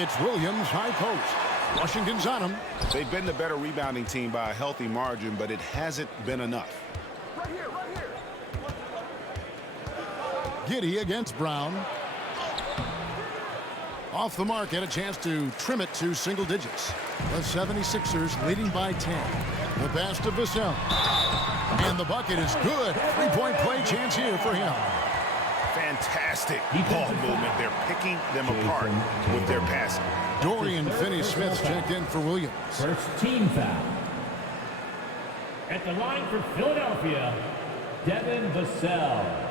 It's Williams, high post. Washington's on him. They've been the better rebounding team by a healthy margin, but it hasn't been enough. Giddey against Brown. Off the mark, had a chance to trim it to single digits. The 76ers leading by 10. The pass to Vassell. And the bucket is good. 3-point play chance here for him. Fantastic ball movement. They're picking them apart with their passing. Dorian Finney-Smith checked in for Williams. First team foul. At the line for Philadelphia, Devin Vassell.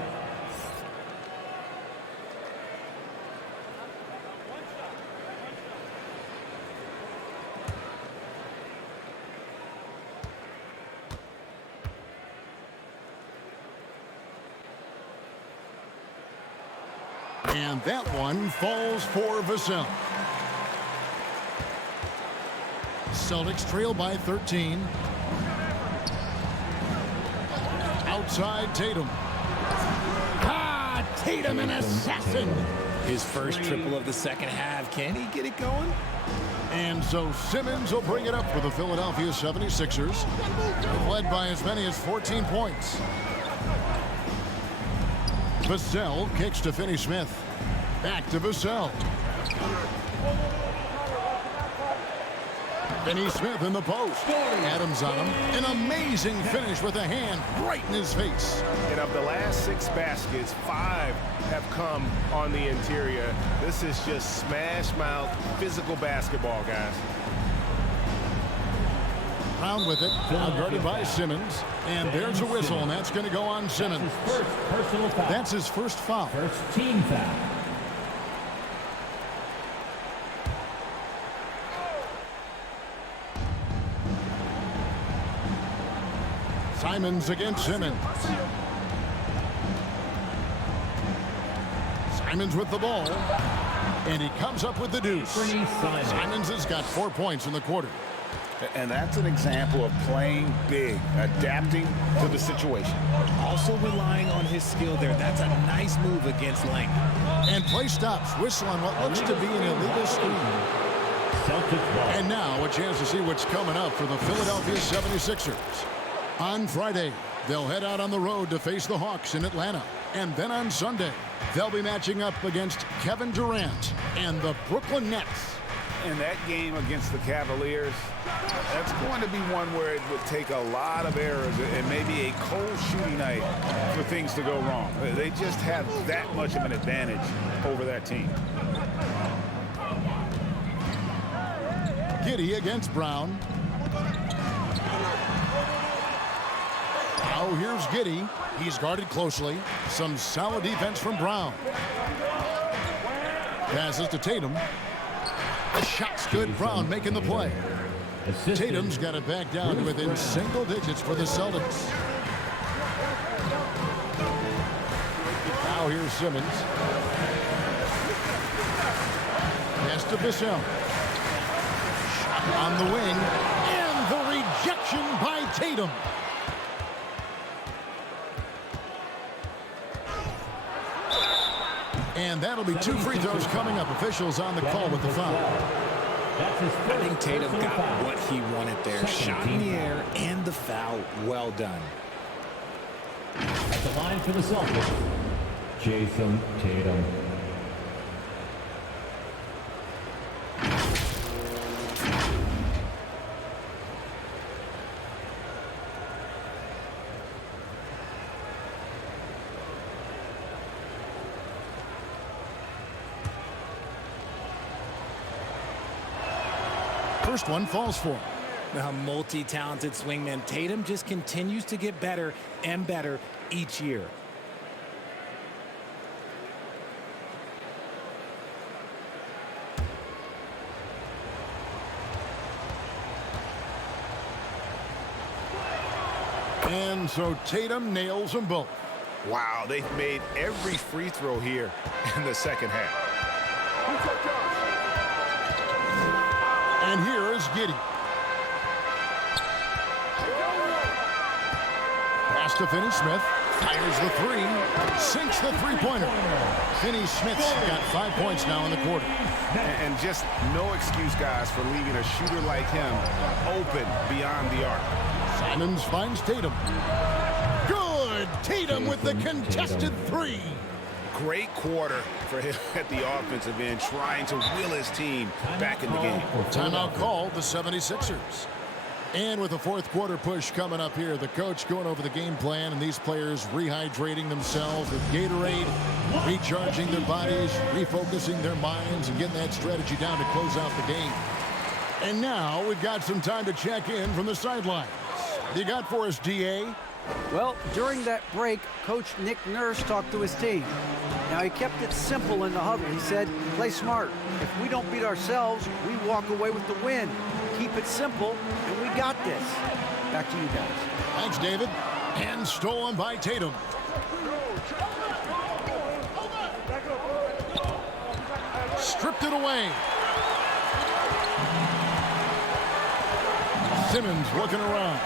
And that one falls for Vassell. Celtics trail by 13. Outside Tatum. Tatum, an assassin. His first triple of the second half. Can he get it going? And so Simmons will bring it up for the Philadelphia 76ers. Led by as many as 14 points. Vassell kicks to Finney-Smith. Back to Vassell. Finney-Smith in the post. Adams on him. An amazing finish with a hand right in his face. And of the last 6 baskets, 5 have come on the interior. This is just smash mouth physical basketball, guys. Brown with it. Now guarded by Simmons. And there's a whistle, and that's going to go on Simmons. First personal foul. That's his first foul. First team foul. Simons against Simmons. Simons with the ball. And he comes up with the deuce. Simons has got 4 points in the quarter. And that's an example of playing big, adapting to the situation. Also relying on his skill there. That's a nice move against length. And play stops. Whistle on what looks to be an illegal screen. And now a chance to see what's coming up for the Philadelphia 76ers. On Friday, they'll head out on the road to face the Hawks in Atlanta. And then on Sunday, they'll be matching up against Kevin Durant and the Brooklyn Nets. And that game against the Cavaliers, that's going to be one where it would take a lot of errors and maybe a cold shooting night for things to go wrong. They just have that much of an advantage over that team. Giddey against Brown. Now here's Giddey. He's guarded closely. Some solid defense from Brown. Passes to Tatum. The shot's good. Brown making the play. Tatum's got it back down to within single digits for the Celtics. Now here's Simmons. Pass to Vassell. Shot on the wing. And the rejection by Tatum. And that'll be 2 free throws coming up. Officials on the call with the foul. I think Tatum got what he wanted there. Shot in the air and the foul. Well done. At the line for the Celtics, Jason Tatum. First one falls for him. A multi-talented swingman. Tatum just continues to get better and better each year. And so Tatum nails them both. Wow, they've made every free throw here in the second half. And here is Giddey. Pass to Finney-Smith. Fires the three. Sinks the three-pointer. Finney-Smith's got 5 points now in the quarter. And just no excuse, guys, for leaving a shooter like him open beyond the arc. Simons finds Tatum. Good! Tatum with the contested three. Great quarter for him at the offensive end, trying to will his team back in the game. Timeout called the 76ers. And with the fourth quarter push coming up here, the coach going over the game plan and these players rehydrating themselves with Gatorade, recharging their bodies, refocusing their minds, and getting that strategy down to close out the game. And now we've got some time to check in from the sidelines. What you got for us, D.A.? Well, during that break, Coach Nick Nurse talked to his team. Now, he kept it simple in the huddle. He said, play smart. If we don't beat ourselves, we walk away with the win. Keep it simple, and we got this. Back to you guys. Thanks, David. And stolen by Tatum. Stripped it away. Simmons looking around.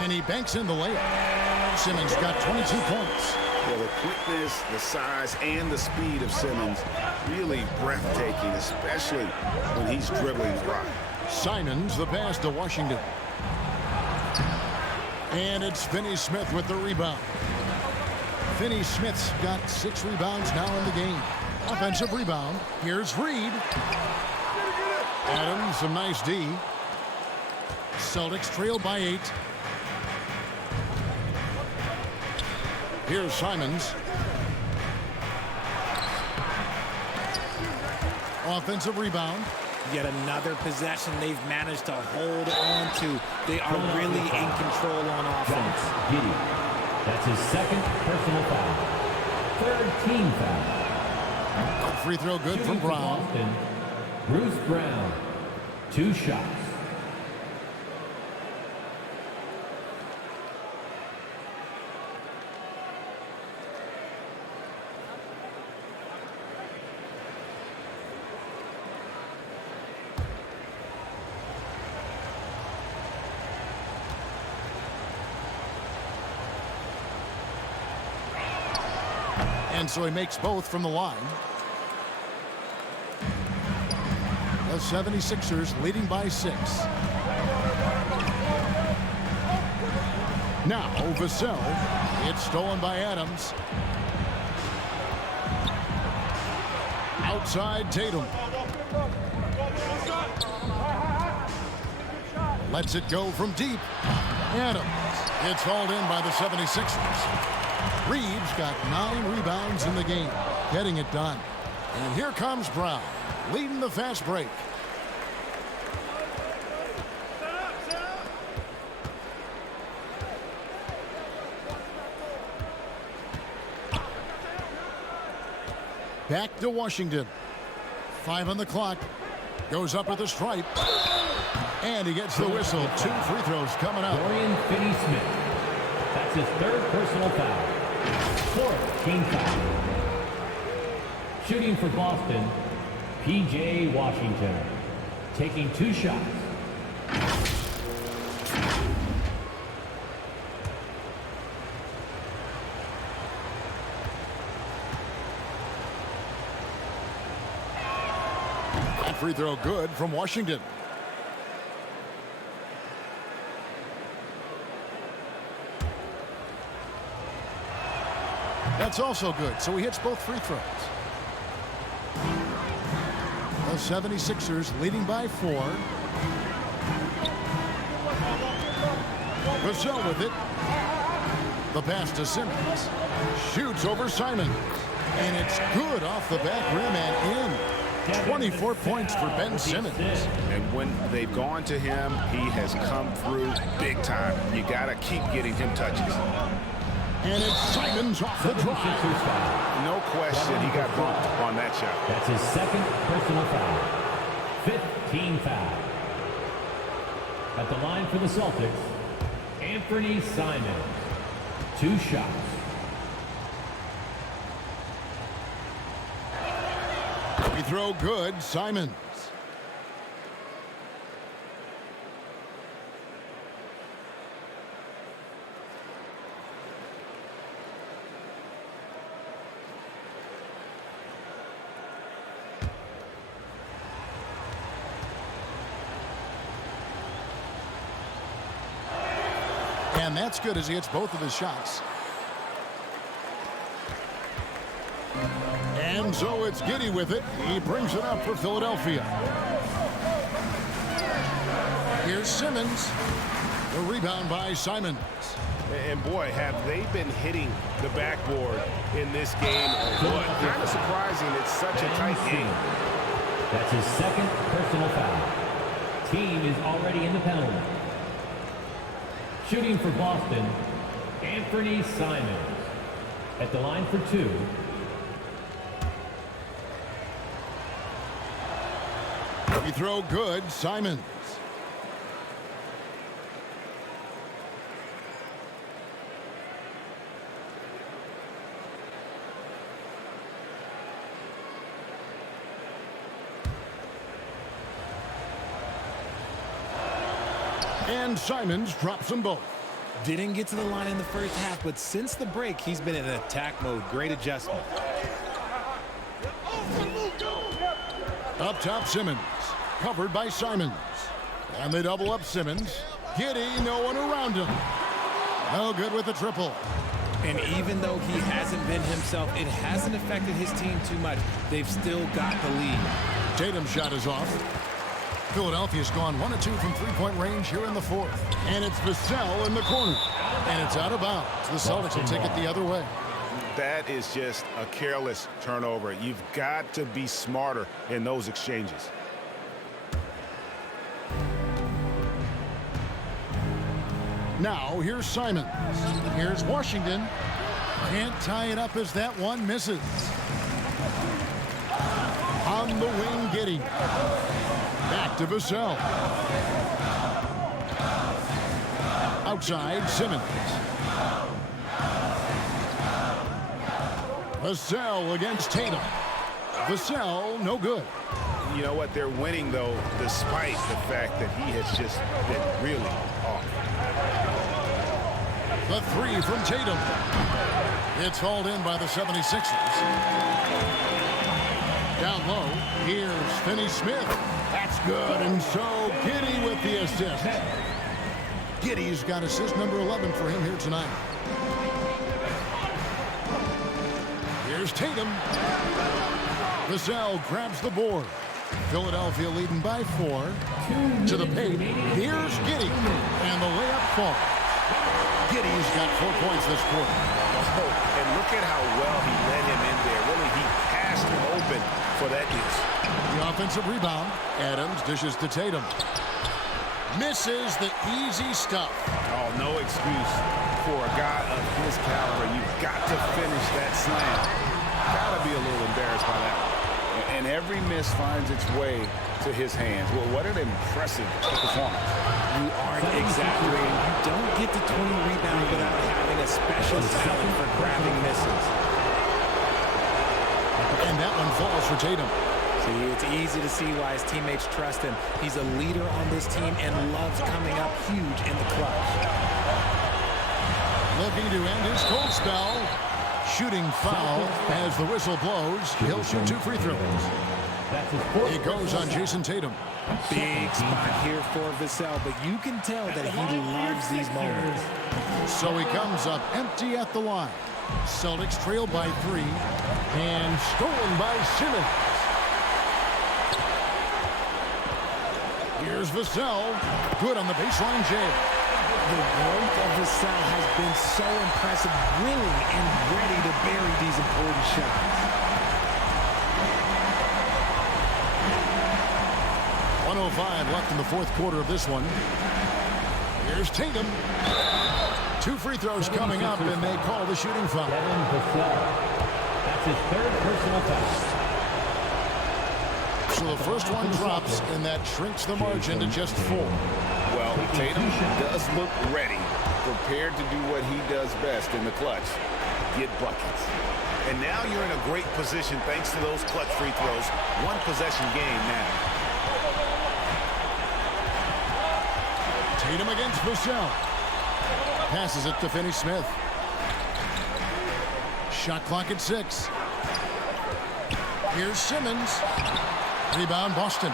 And he banks in the layup. Simmons got 22 points. Yeah, the quickness, the size, and the speed of Simmons really breathtaking, especially when he's dribbling the rock. Simons the pass to Washington. And it's Finney-Smith with the rebound. Finney-Smith's got 6 rebounds now in the game. Offensive rebound. Here's Reed. Adams, a nice D. Celtics trail by 8. Here's Simons. Offensive rebound. Yet another possession they've managed to hold on to. They are really in control on offense. Giddey. That's his second personal foul. Third team foul. Free throw good from Brown. Boston, Bruce Brown. 2 shots. And so he makes both from the line. The 76ers leading by 6. Now Vassell. It's stolen by Adams. Outside Tatum. Lets it go from deep. Adams. It's hauled in by the 76ers. Reeves got 9 rebounds in the game, getting it done. And here comes Brown, leading the fast break. Back to Washington. 5 on the clock. Goes up with a stripe. And he gets the whistle. 2 free throws coming out. Dorian Finney-Smith. That's his 3rd personal foul. 4th team foul. Shooting for Boston, P.J. Washington. Taking 2 shots. That free throw good from Washington. That's also good, so he hits both free throws. The 76ers leading by 4. Vassell with it. The pass to Simmons. Shoots over Simon. And it's good off the back rim and in. 24 points for Ben Simmons. And when they've gone to him, he has come through big time. You got to keep getting him touches. And it's Simons off the drive. No question he got bumped on that shot. That's his second personal foul. 15 foul. At the line for the Celtics, Anthony Simons. 2 shots. We throw good, Simons. And that's good as he hits both of his shots. And so it's Giddey with it. He brings it up for Philadelphia. Here's Simmons. The rebound by Simons. And boy, have they been hitting the backboard in this game or what? Kind of surprising it's such a tight game. That's his second personal foul. Team is already in the penalty. Shooting for Boston, Anthony Simons. At the line for 2. We throw good, Simons. And Simons drops them both. Didn't get to the line in the first half, but since the break, he's been in attack mode. Great adjustment. Up top, Simmons. Covered by Simons. And they double up Simmons. Giddey, no one around him. No good with the triple. And even though he hasn't been himself, it hasn't affected his team too much. They've still got the lead. Tatum's shot is off. Philadelphia's gone 1 of 2 from three-point range here in the fourth. And it's Vassell in the corner. And it's out of bounds. The Celtics will take it the other way. That is just a careless turnover. You've got to be smarter in those exchanges. Now, here's Simons. Here's Washington. Can't tie it up as that one misses. On the wing, Giddey. Back to Vassell. Outside, Simmons. Vassell against Tatum. Vassell, no good. You know what? They're winning, though, despite the fact that he has just been really off. The 3 from Tatum. It's hauled in by the 76ers. Down low, here's Finney-Smith. That's good, and so Giddey with the assist. Giddey's got assist number 11 for him here tonight. Here's Tatum. Vassell grabs the board. Philadelphia leading by 4. To the paint. Here's Giddey. And the layup falls. Giddey's got 4 points this quarter. Oh, and look at how well he let him in there. Really, he passed him open for that use. The offensive rebound. Adams dishes to Tatum. Misses the easy stuff. Oh, no excuse for a guy of his caliber. You've got to finish that slam. Got to be a little embarrassed by that. And every miss finds its way to his hands. Well, what an impressive performance. You aren't exaggerating. You don't get to 20 rebounds without having a special talent for grabbing misses. And that one falls for Tatum. See, it's easy to see why his teammates trust him. He's a leader on this team and loves coming up huge in the clutch. Looking to end his cold spell. Shooting foul as the whistle blows. He'll shoot 2 free throws. It goes on Jason Tatum. Big spot here for Vassell, but you can tell that he loves these moments. So he comes up empty at the line. Celtics trail by 3 and stolen by Simmons. Here's Vassell. Good on the baseline jam. The growth of Vassell has been so impressive, willing and ready to bury these important shots. 1:05 left in the fourth quarter of this one. Here's Tatum. 2 free throws coming up, and they call the shooting foul. Devin Vassell. That's his third personal foul. So the first one drops, and that shrinks the margin to just 4. Well, Tatum does look ready, prepared to do what he does best in the clutch, get buckets. And now you're in a great position thanks to those clutch free throws. One possession game now. Tatum against Vassell. Passes it to Finney-Smith. Shot clock at 6. Here's Simmons. Rebound Boston.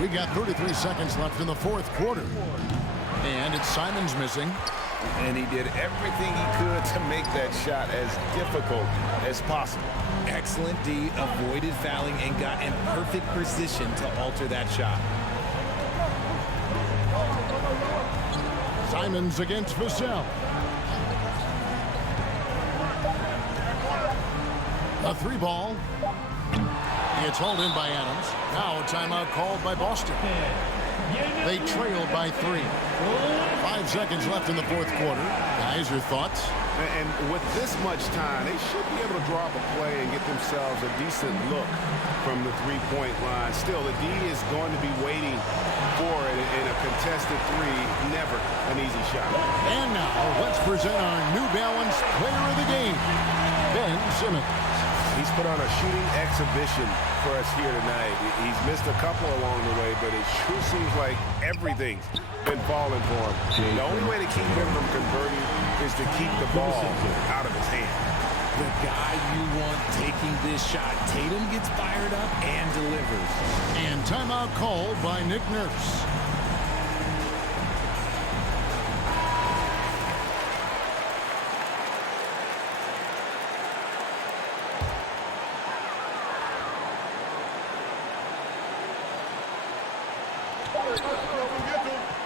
We got 33 seconds left in the fourth quarter. And it's Simons missing. And he did everything he could to make that shot as difficult as possible. Excellent D, avoided fouling, and got in perfect position to alter that shot. Simons against Vassell. A 3-ball. It's hauled in by Adams. Now a timeout called by Boston. They trail by 3. 5 seconds left in the fourth quarter. Guys, your thoughts? And with this much time, they should be able to draw up a play and get themselves a decent look from the three-point line. Still, the D is going to be waiting for it in a contested 3. Never an easy shot. And now, let's present our New Balance player of the game, Ben Simmons. He's put on a shooting exhibition for us here tonight. He's missed a couple along the way, but it sure seems like everything's been falling for him. The only way to keep him from converting is to keep the ball out of his hand. The guy you want taking this shot. Tatum gets fired up and delivers. And timeout called by Nick Nurse.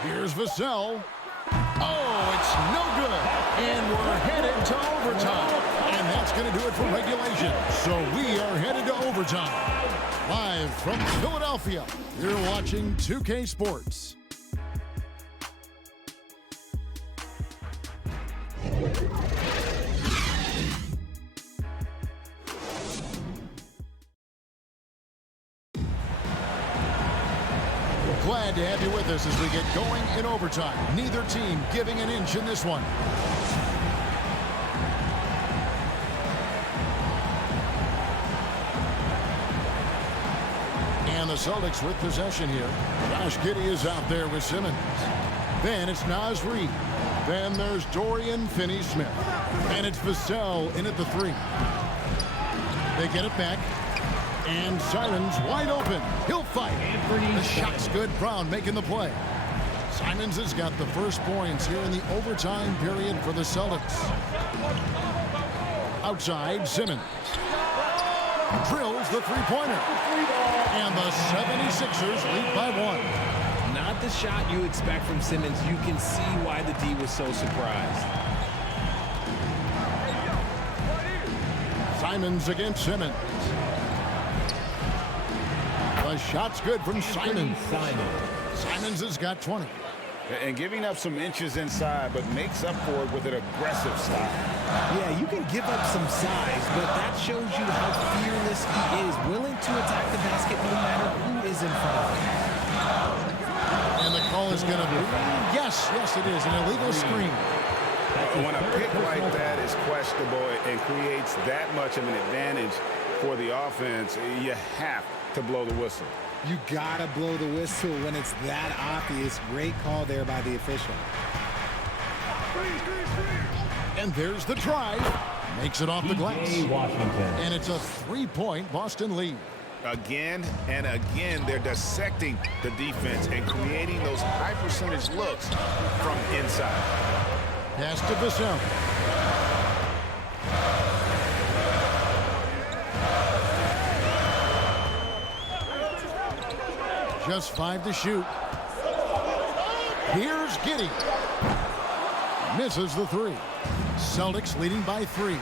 Here's Vassell. Oh, it's no good. And we're headed to overtime. And that's going to do it for regulation. So we are headed to overtime. Live from Philadelphia, you're watching 2K Sports. Glad to have you with us as we get going in overtime. Neither team giving an inch in this one. And the Celtics with possession here. Josh Giddey is out there with Simmons. Then it's Naz Reid. Then there's Dorian Finney-Smith. And it's Vassell in at the 3. They get it back. And Simons wide open. He'll fight. The shot's good. Brown making the play. Simons has got the first points here in the overtime period for the Celtics. Outside, Simmons. Drills the three-pointer. And the 76ers lead by 1. Not the shot you expect from Simmons. You can see why the D was so surprised. Simons against Simmons. The shot's good from Simons. Simons has got 20. And giving up some inches inside, but makes up for it with an aggressive style. Yeah, you can give up some size, but that shows you how fearless he is, willing to attack the basket no matter who is in front of him. And the call is going to be, yes, it is, an illegal screen. When a pick like that is questionable and creates that much of an advantage for the offense, you have to blow the whistle. You gotta blow the whistle when it's that obvious. Great call there by the official. And there's the drive. Makes it off the glass. Washington. And it's a 3-point Boston lead. Again and again, they're dissecting the defense and creating those high percentage looks from inside. Pass to Vassell. Just 5 to shoot. Here's Giddey. Misses the 3. Celtics leading by 3.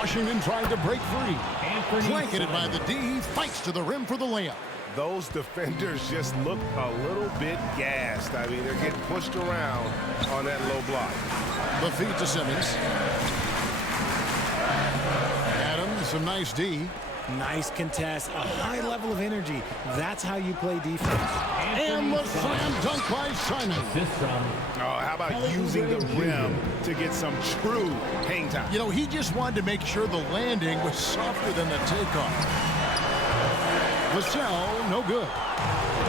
Washington tried to break free. Anthony Blanketed by Simons. the D. He fights to the rim for the layup. Those defenders just look a little bit gassed. I mean, they're getting pushed around on that low block. The feed to Simmons. Adams, some nice D. Nice contest, a high level of energy. That's how you play defense. And the slam dunk by Simon. Assist from Oh, how about using the rim to get some true hang time? You know, he just wanted to make sure the landing was softer than the takeoff. Vassell, no good.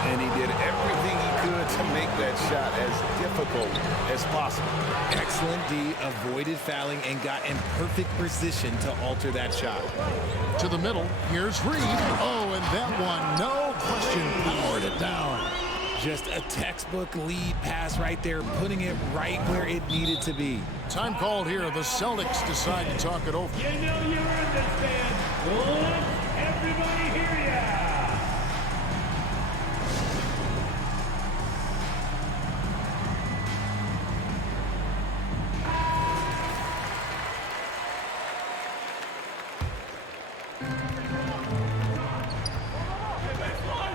And he did everything he could to make that shot as difficult as possible. Excellent D, avoided fouling and got in perfect position to alter that shot. To the middle, here's Reed. Oh, and that one, no question, powered it down. Just a textbook lead pass right there, putting it right where it needed to be. Time called here. The Celtics decide to talk it over. You know you earned this, man. Let everybody hear ya.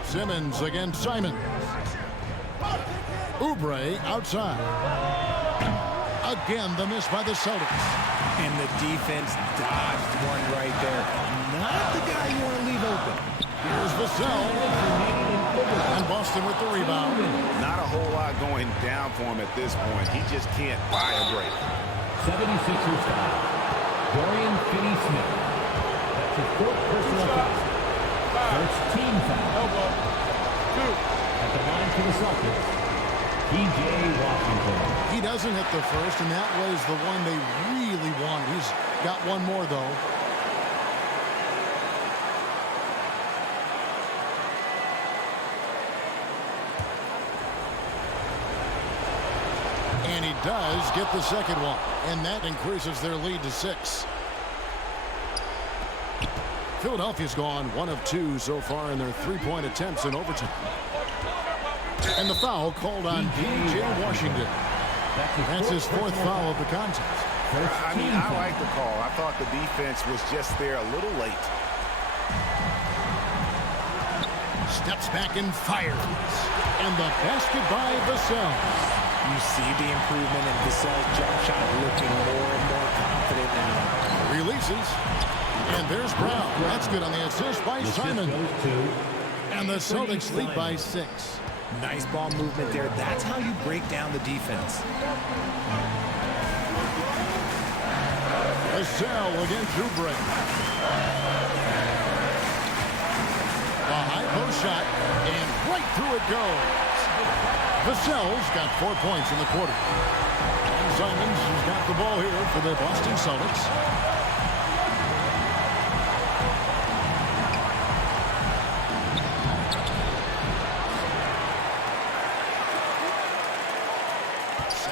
Simmons against Simon. Oubre outside. Again, the miss by the Celtics. And the defense dodged one right there. Not the guy you want to leave open. Here's Vassell. And Boston with the rebound. Not a whole lot going down for him at this point. He just can't buy a break. 76ers foul. Dorian Finney-Smith. That's his fourth personal foul. First team foul. At the line for the Celtics, P.J. Washington. He doesn't hit the first, and that was the one they really wanted. He's got one more, though. And he does get the second one, and that increases their lead to 6. Philadelphia's gone 1 of 2 so far in their three-point attempts in overtime. And the foul called on P.J. Washington. That's his fourth foul of the contest. I mean, I like the call. I thought the defense was just there a little late. Steps back and fires. And the basket by Vassell. You see the improvement in Vassell's jump shot, looking more and more confident now. Releases. And there's Brown. That's good on the assist by Simon. And the Celtics lead by 6. Nice ball movement there. That's how you break down the defense. Vassell against Oubre. The high post shot, and right through it goes. Vassell's got 4 points in the quarter. And Simons has got the ball here for the Boston Celtics.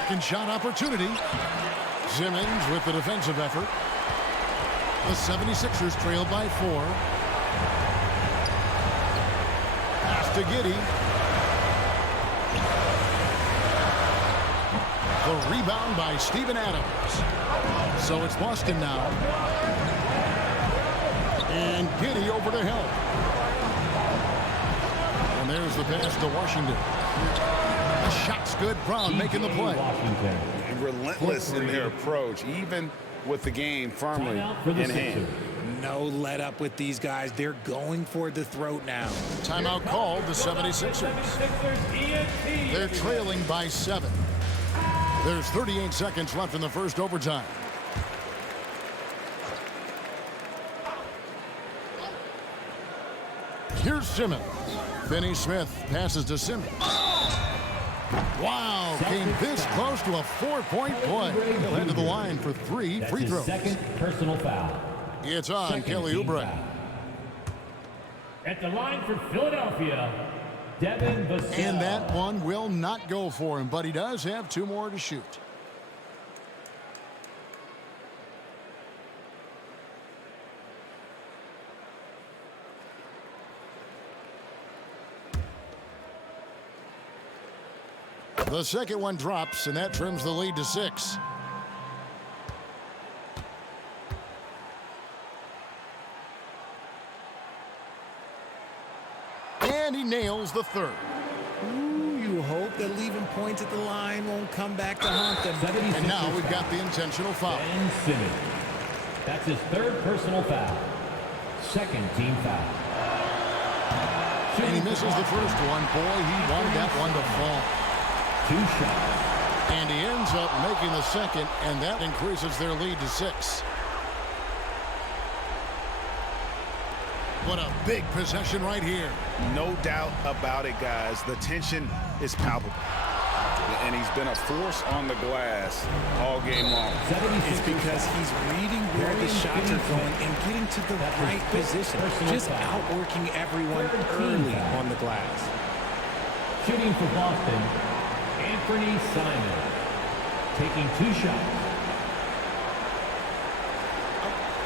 Second shot opportunity. Simmons with the defensive effort. The 76ers trail by 4. Pass to Giddey. The rebound by Steven Adams. So it's Boston now. And Giddey over to help. And there's the pass to Washington. The shot's good. Brown making the play. And relentless in their approach, even with the game firmly in hand. No let up with these guys. They're going for the throat now. Timeout called the 76ers. They're trailing by 7. There's 38 seconds left in the first overtime. Here's Simmons. Finney-Smith passes to Simmons. Wow, came this close to a 4-point play. He'll head to the line for 3 free throws. Second personal foul. It's on Kelly Oubre. At the line for Philadelphia, Devin Vassell. And that one will not go for him, but he does have 2 more to shoot. The second one drops, and that trims the lead to 6. nails the third. Ooh, you hope that leaving points at the line won't come back to haunt them. And now we've got the intentional foul. Ben Simmons. That's his third personal foul. Second team foul. And he misses the first one. Boy, he wanted that one to fall. 2 shots. And he ends up making the second, and that increases their lead to 6. What a big possession right here. No doubt about it, guys. The tension is palpable. And he's been a force on the glass all game long. It's because he's reading where the shots are going and getting to the right position. Just outworking everyone early on the glass. Shooting for Boston, Anthony Simon. Taking 2 shots.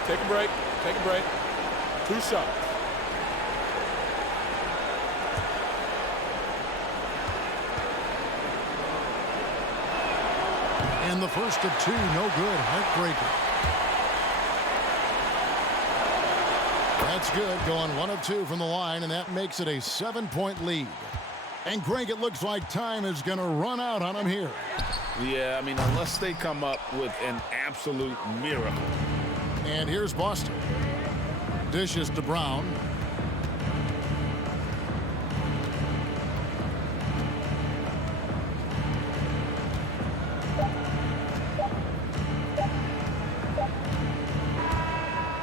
Take a break. Take a break. 2 shots. And the first of 2, no good. Heartbreaker. That's good. Going 1 of 2 from the line, and that makes it a 7-point lead. And Greg, it looks like time is going to run out on him here. Yeah, I mean, unless they come up with an absolute miracle. And here's Boston. Dishes to Brown.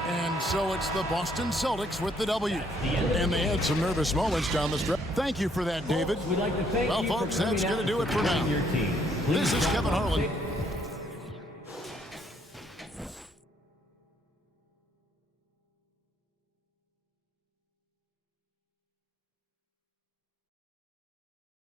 And so it's the Boston Celtics with the W. And they had some nervous moments down the stretch. Thank you for that, David. We'd like to thank Well, you folks, for that's going to do it for now. your team. This is Kevin Harlan.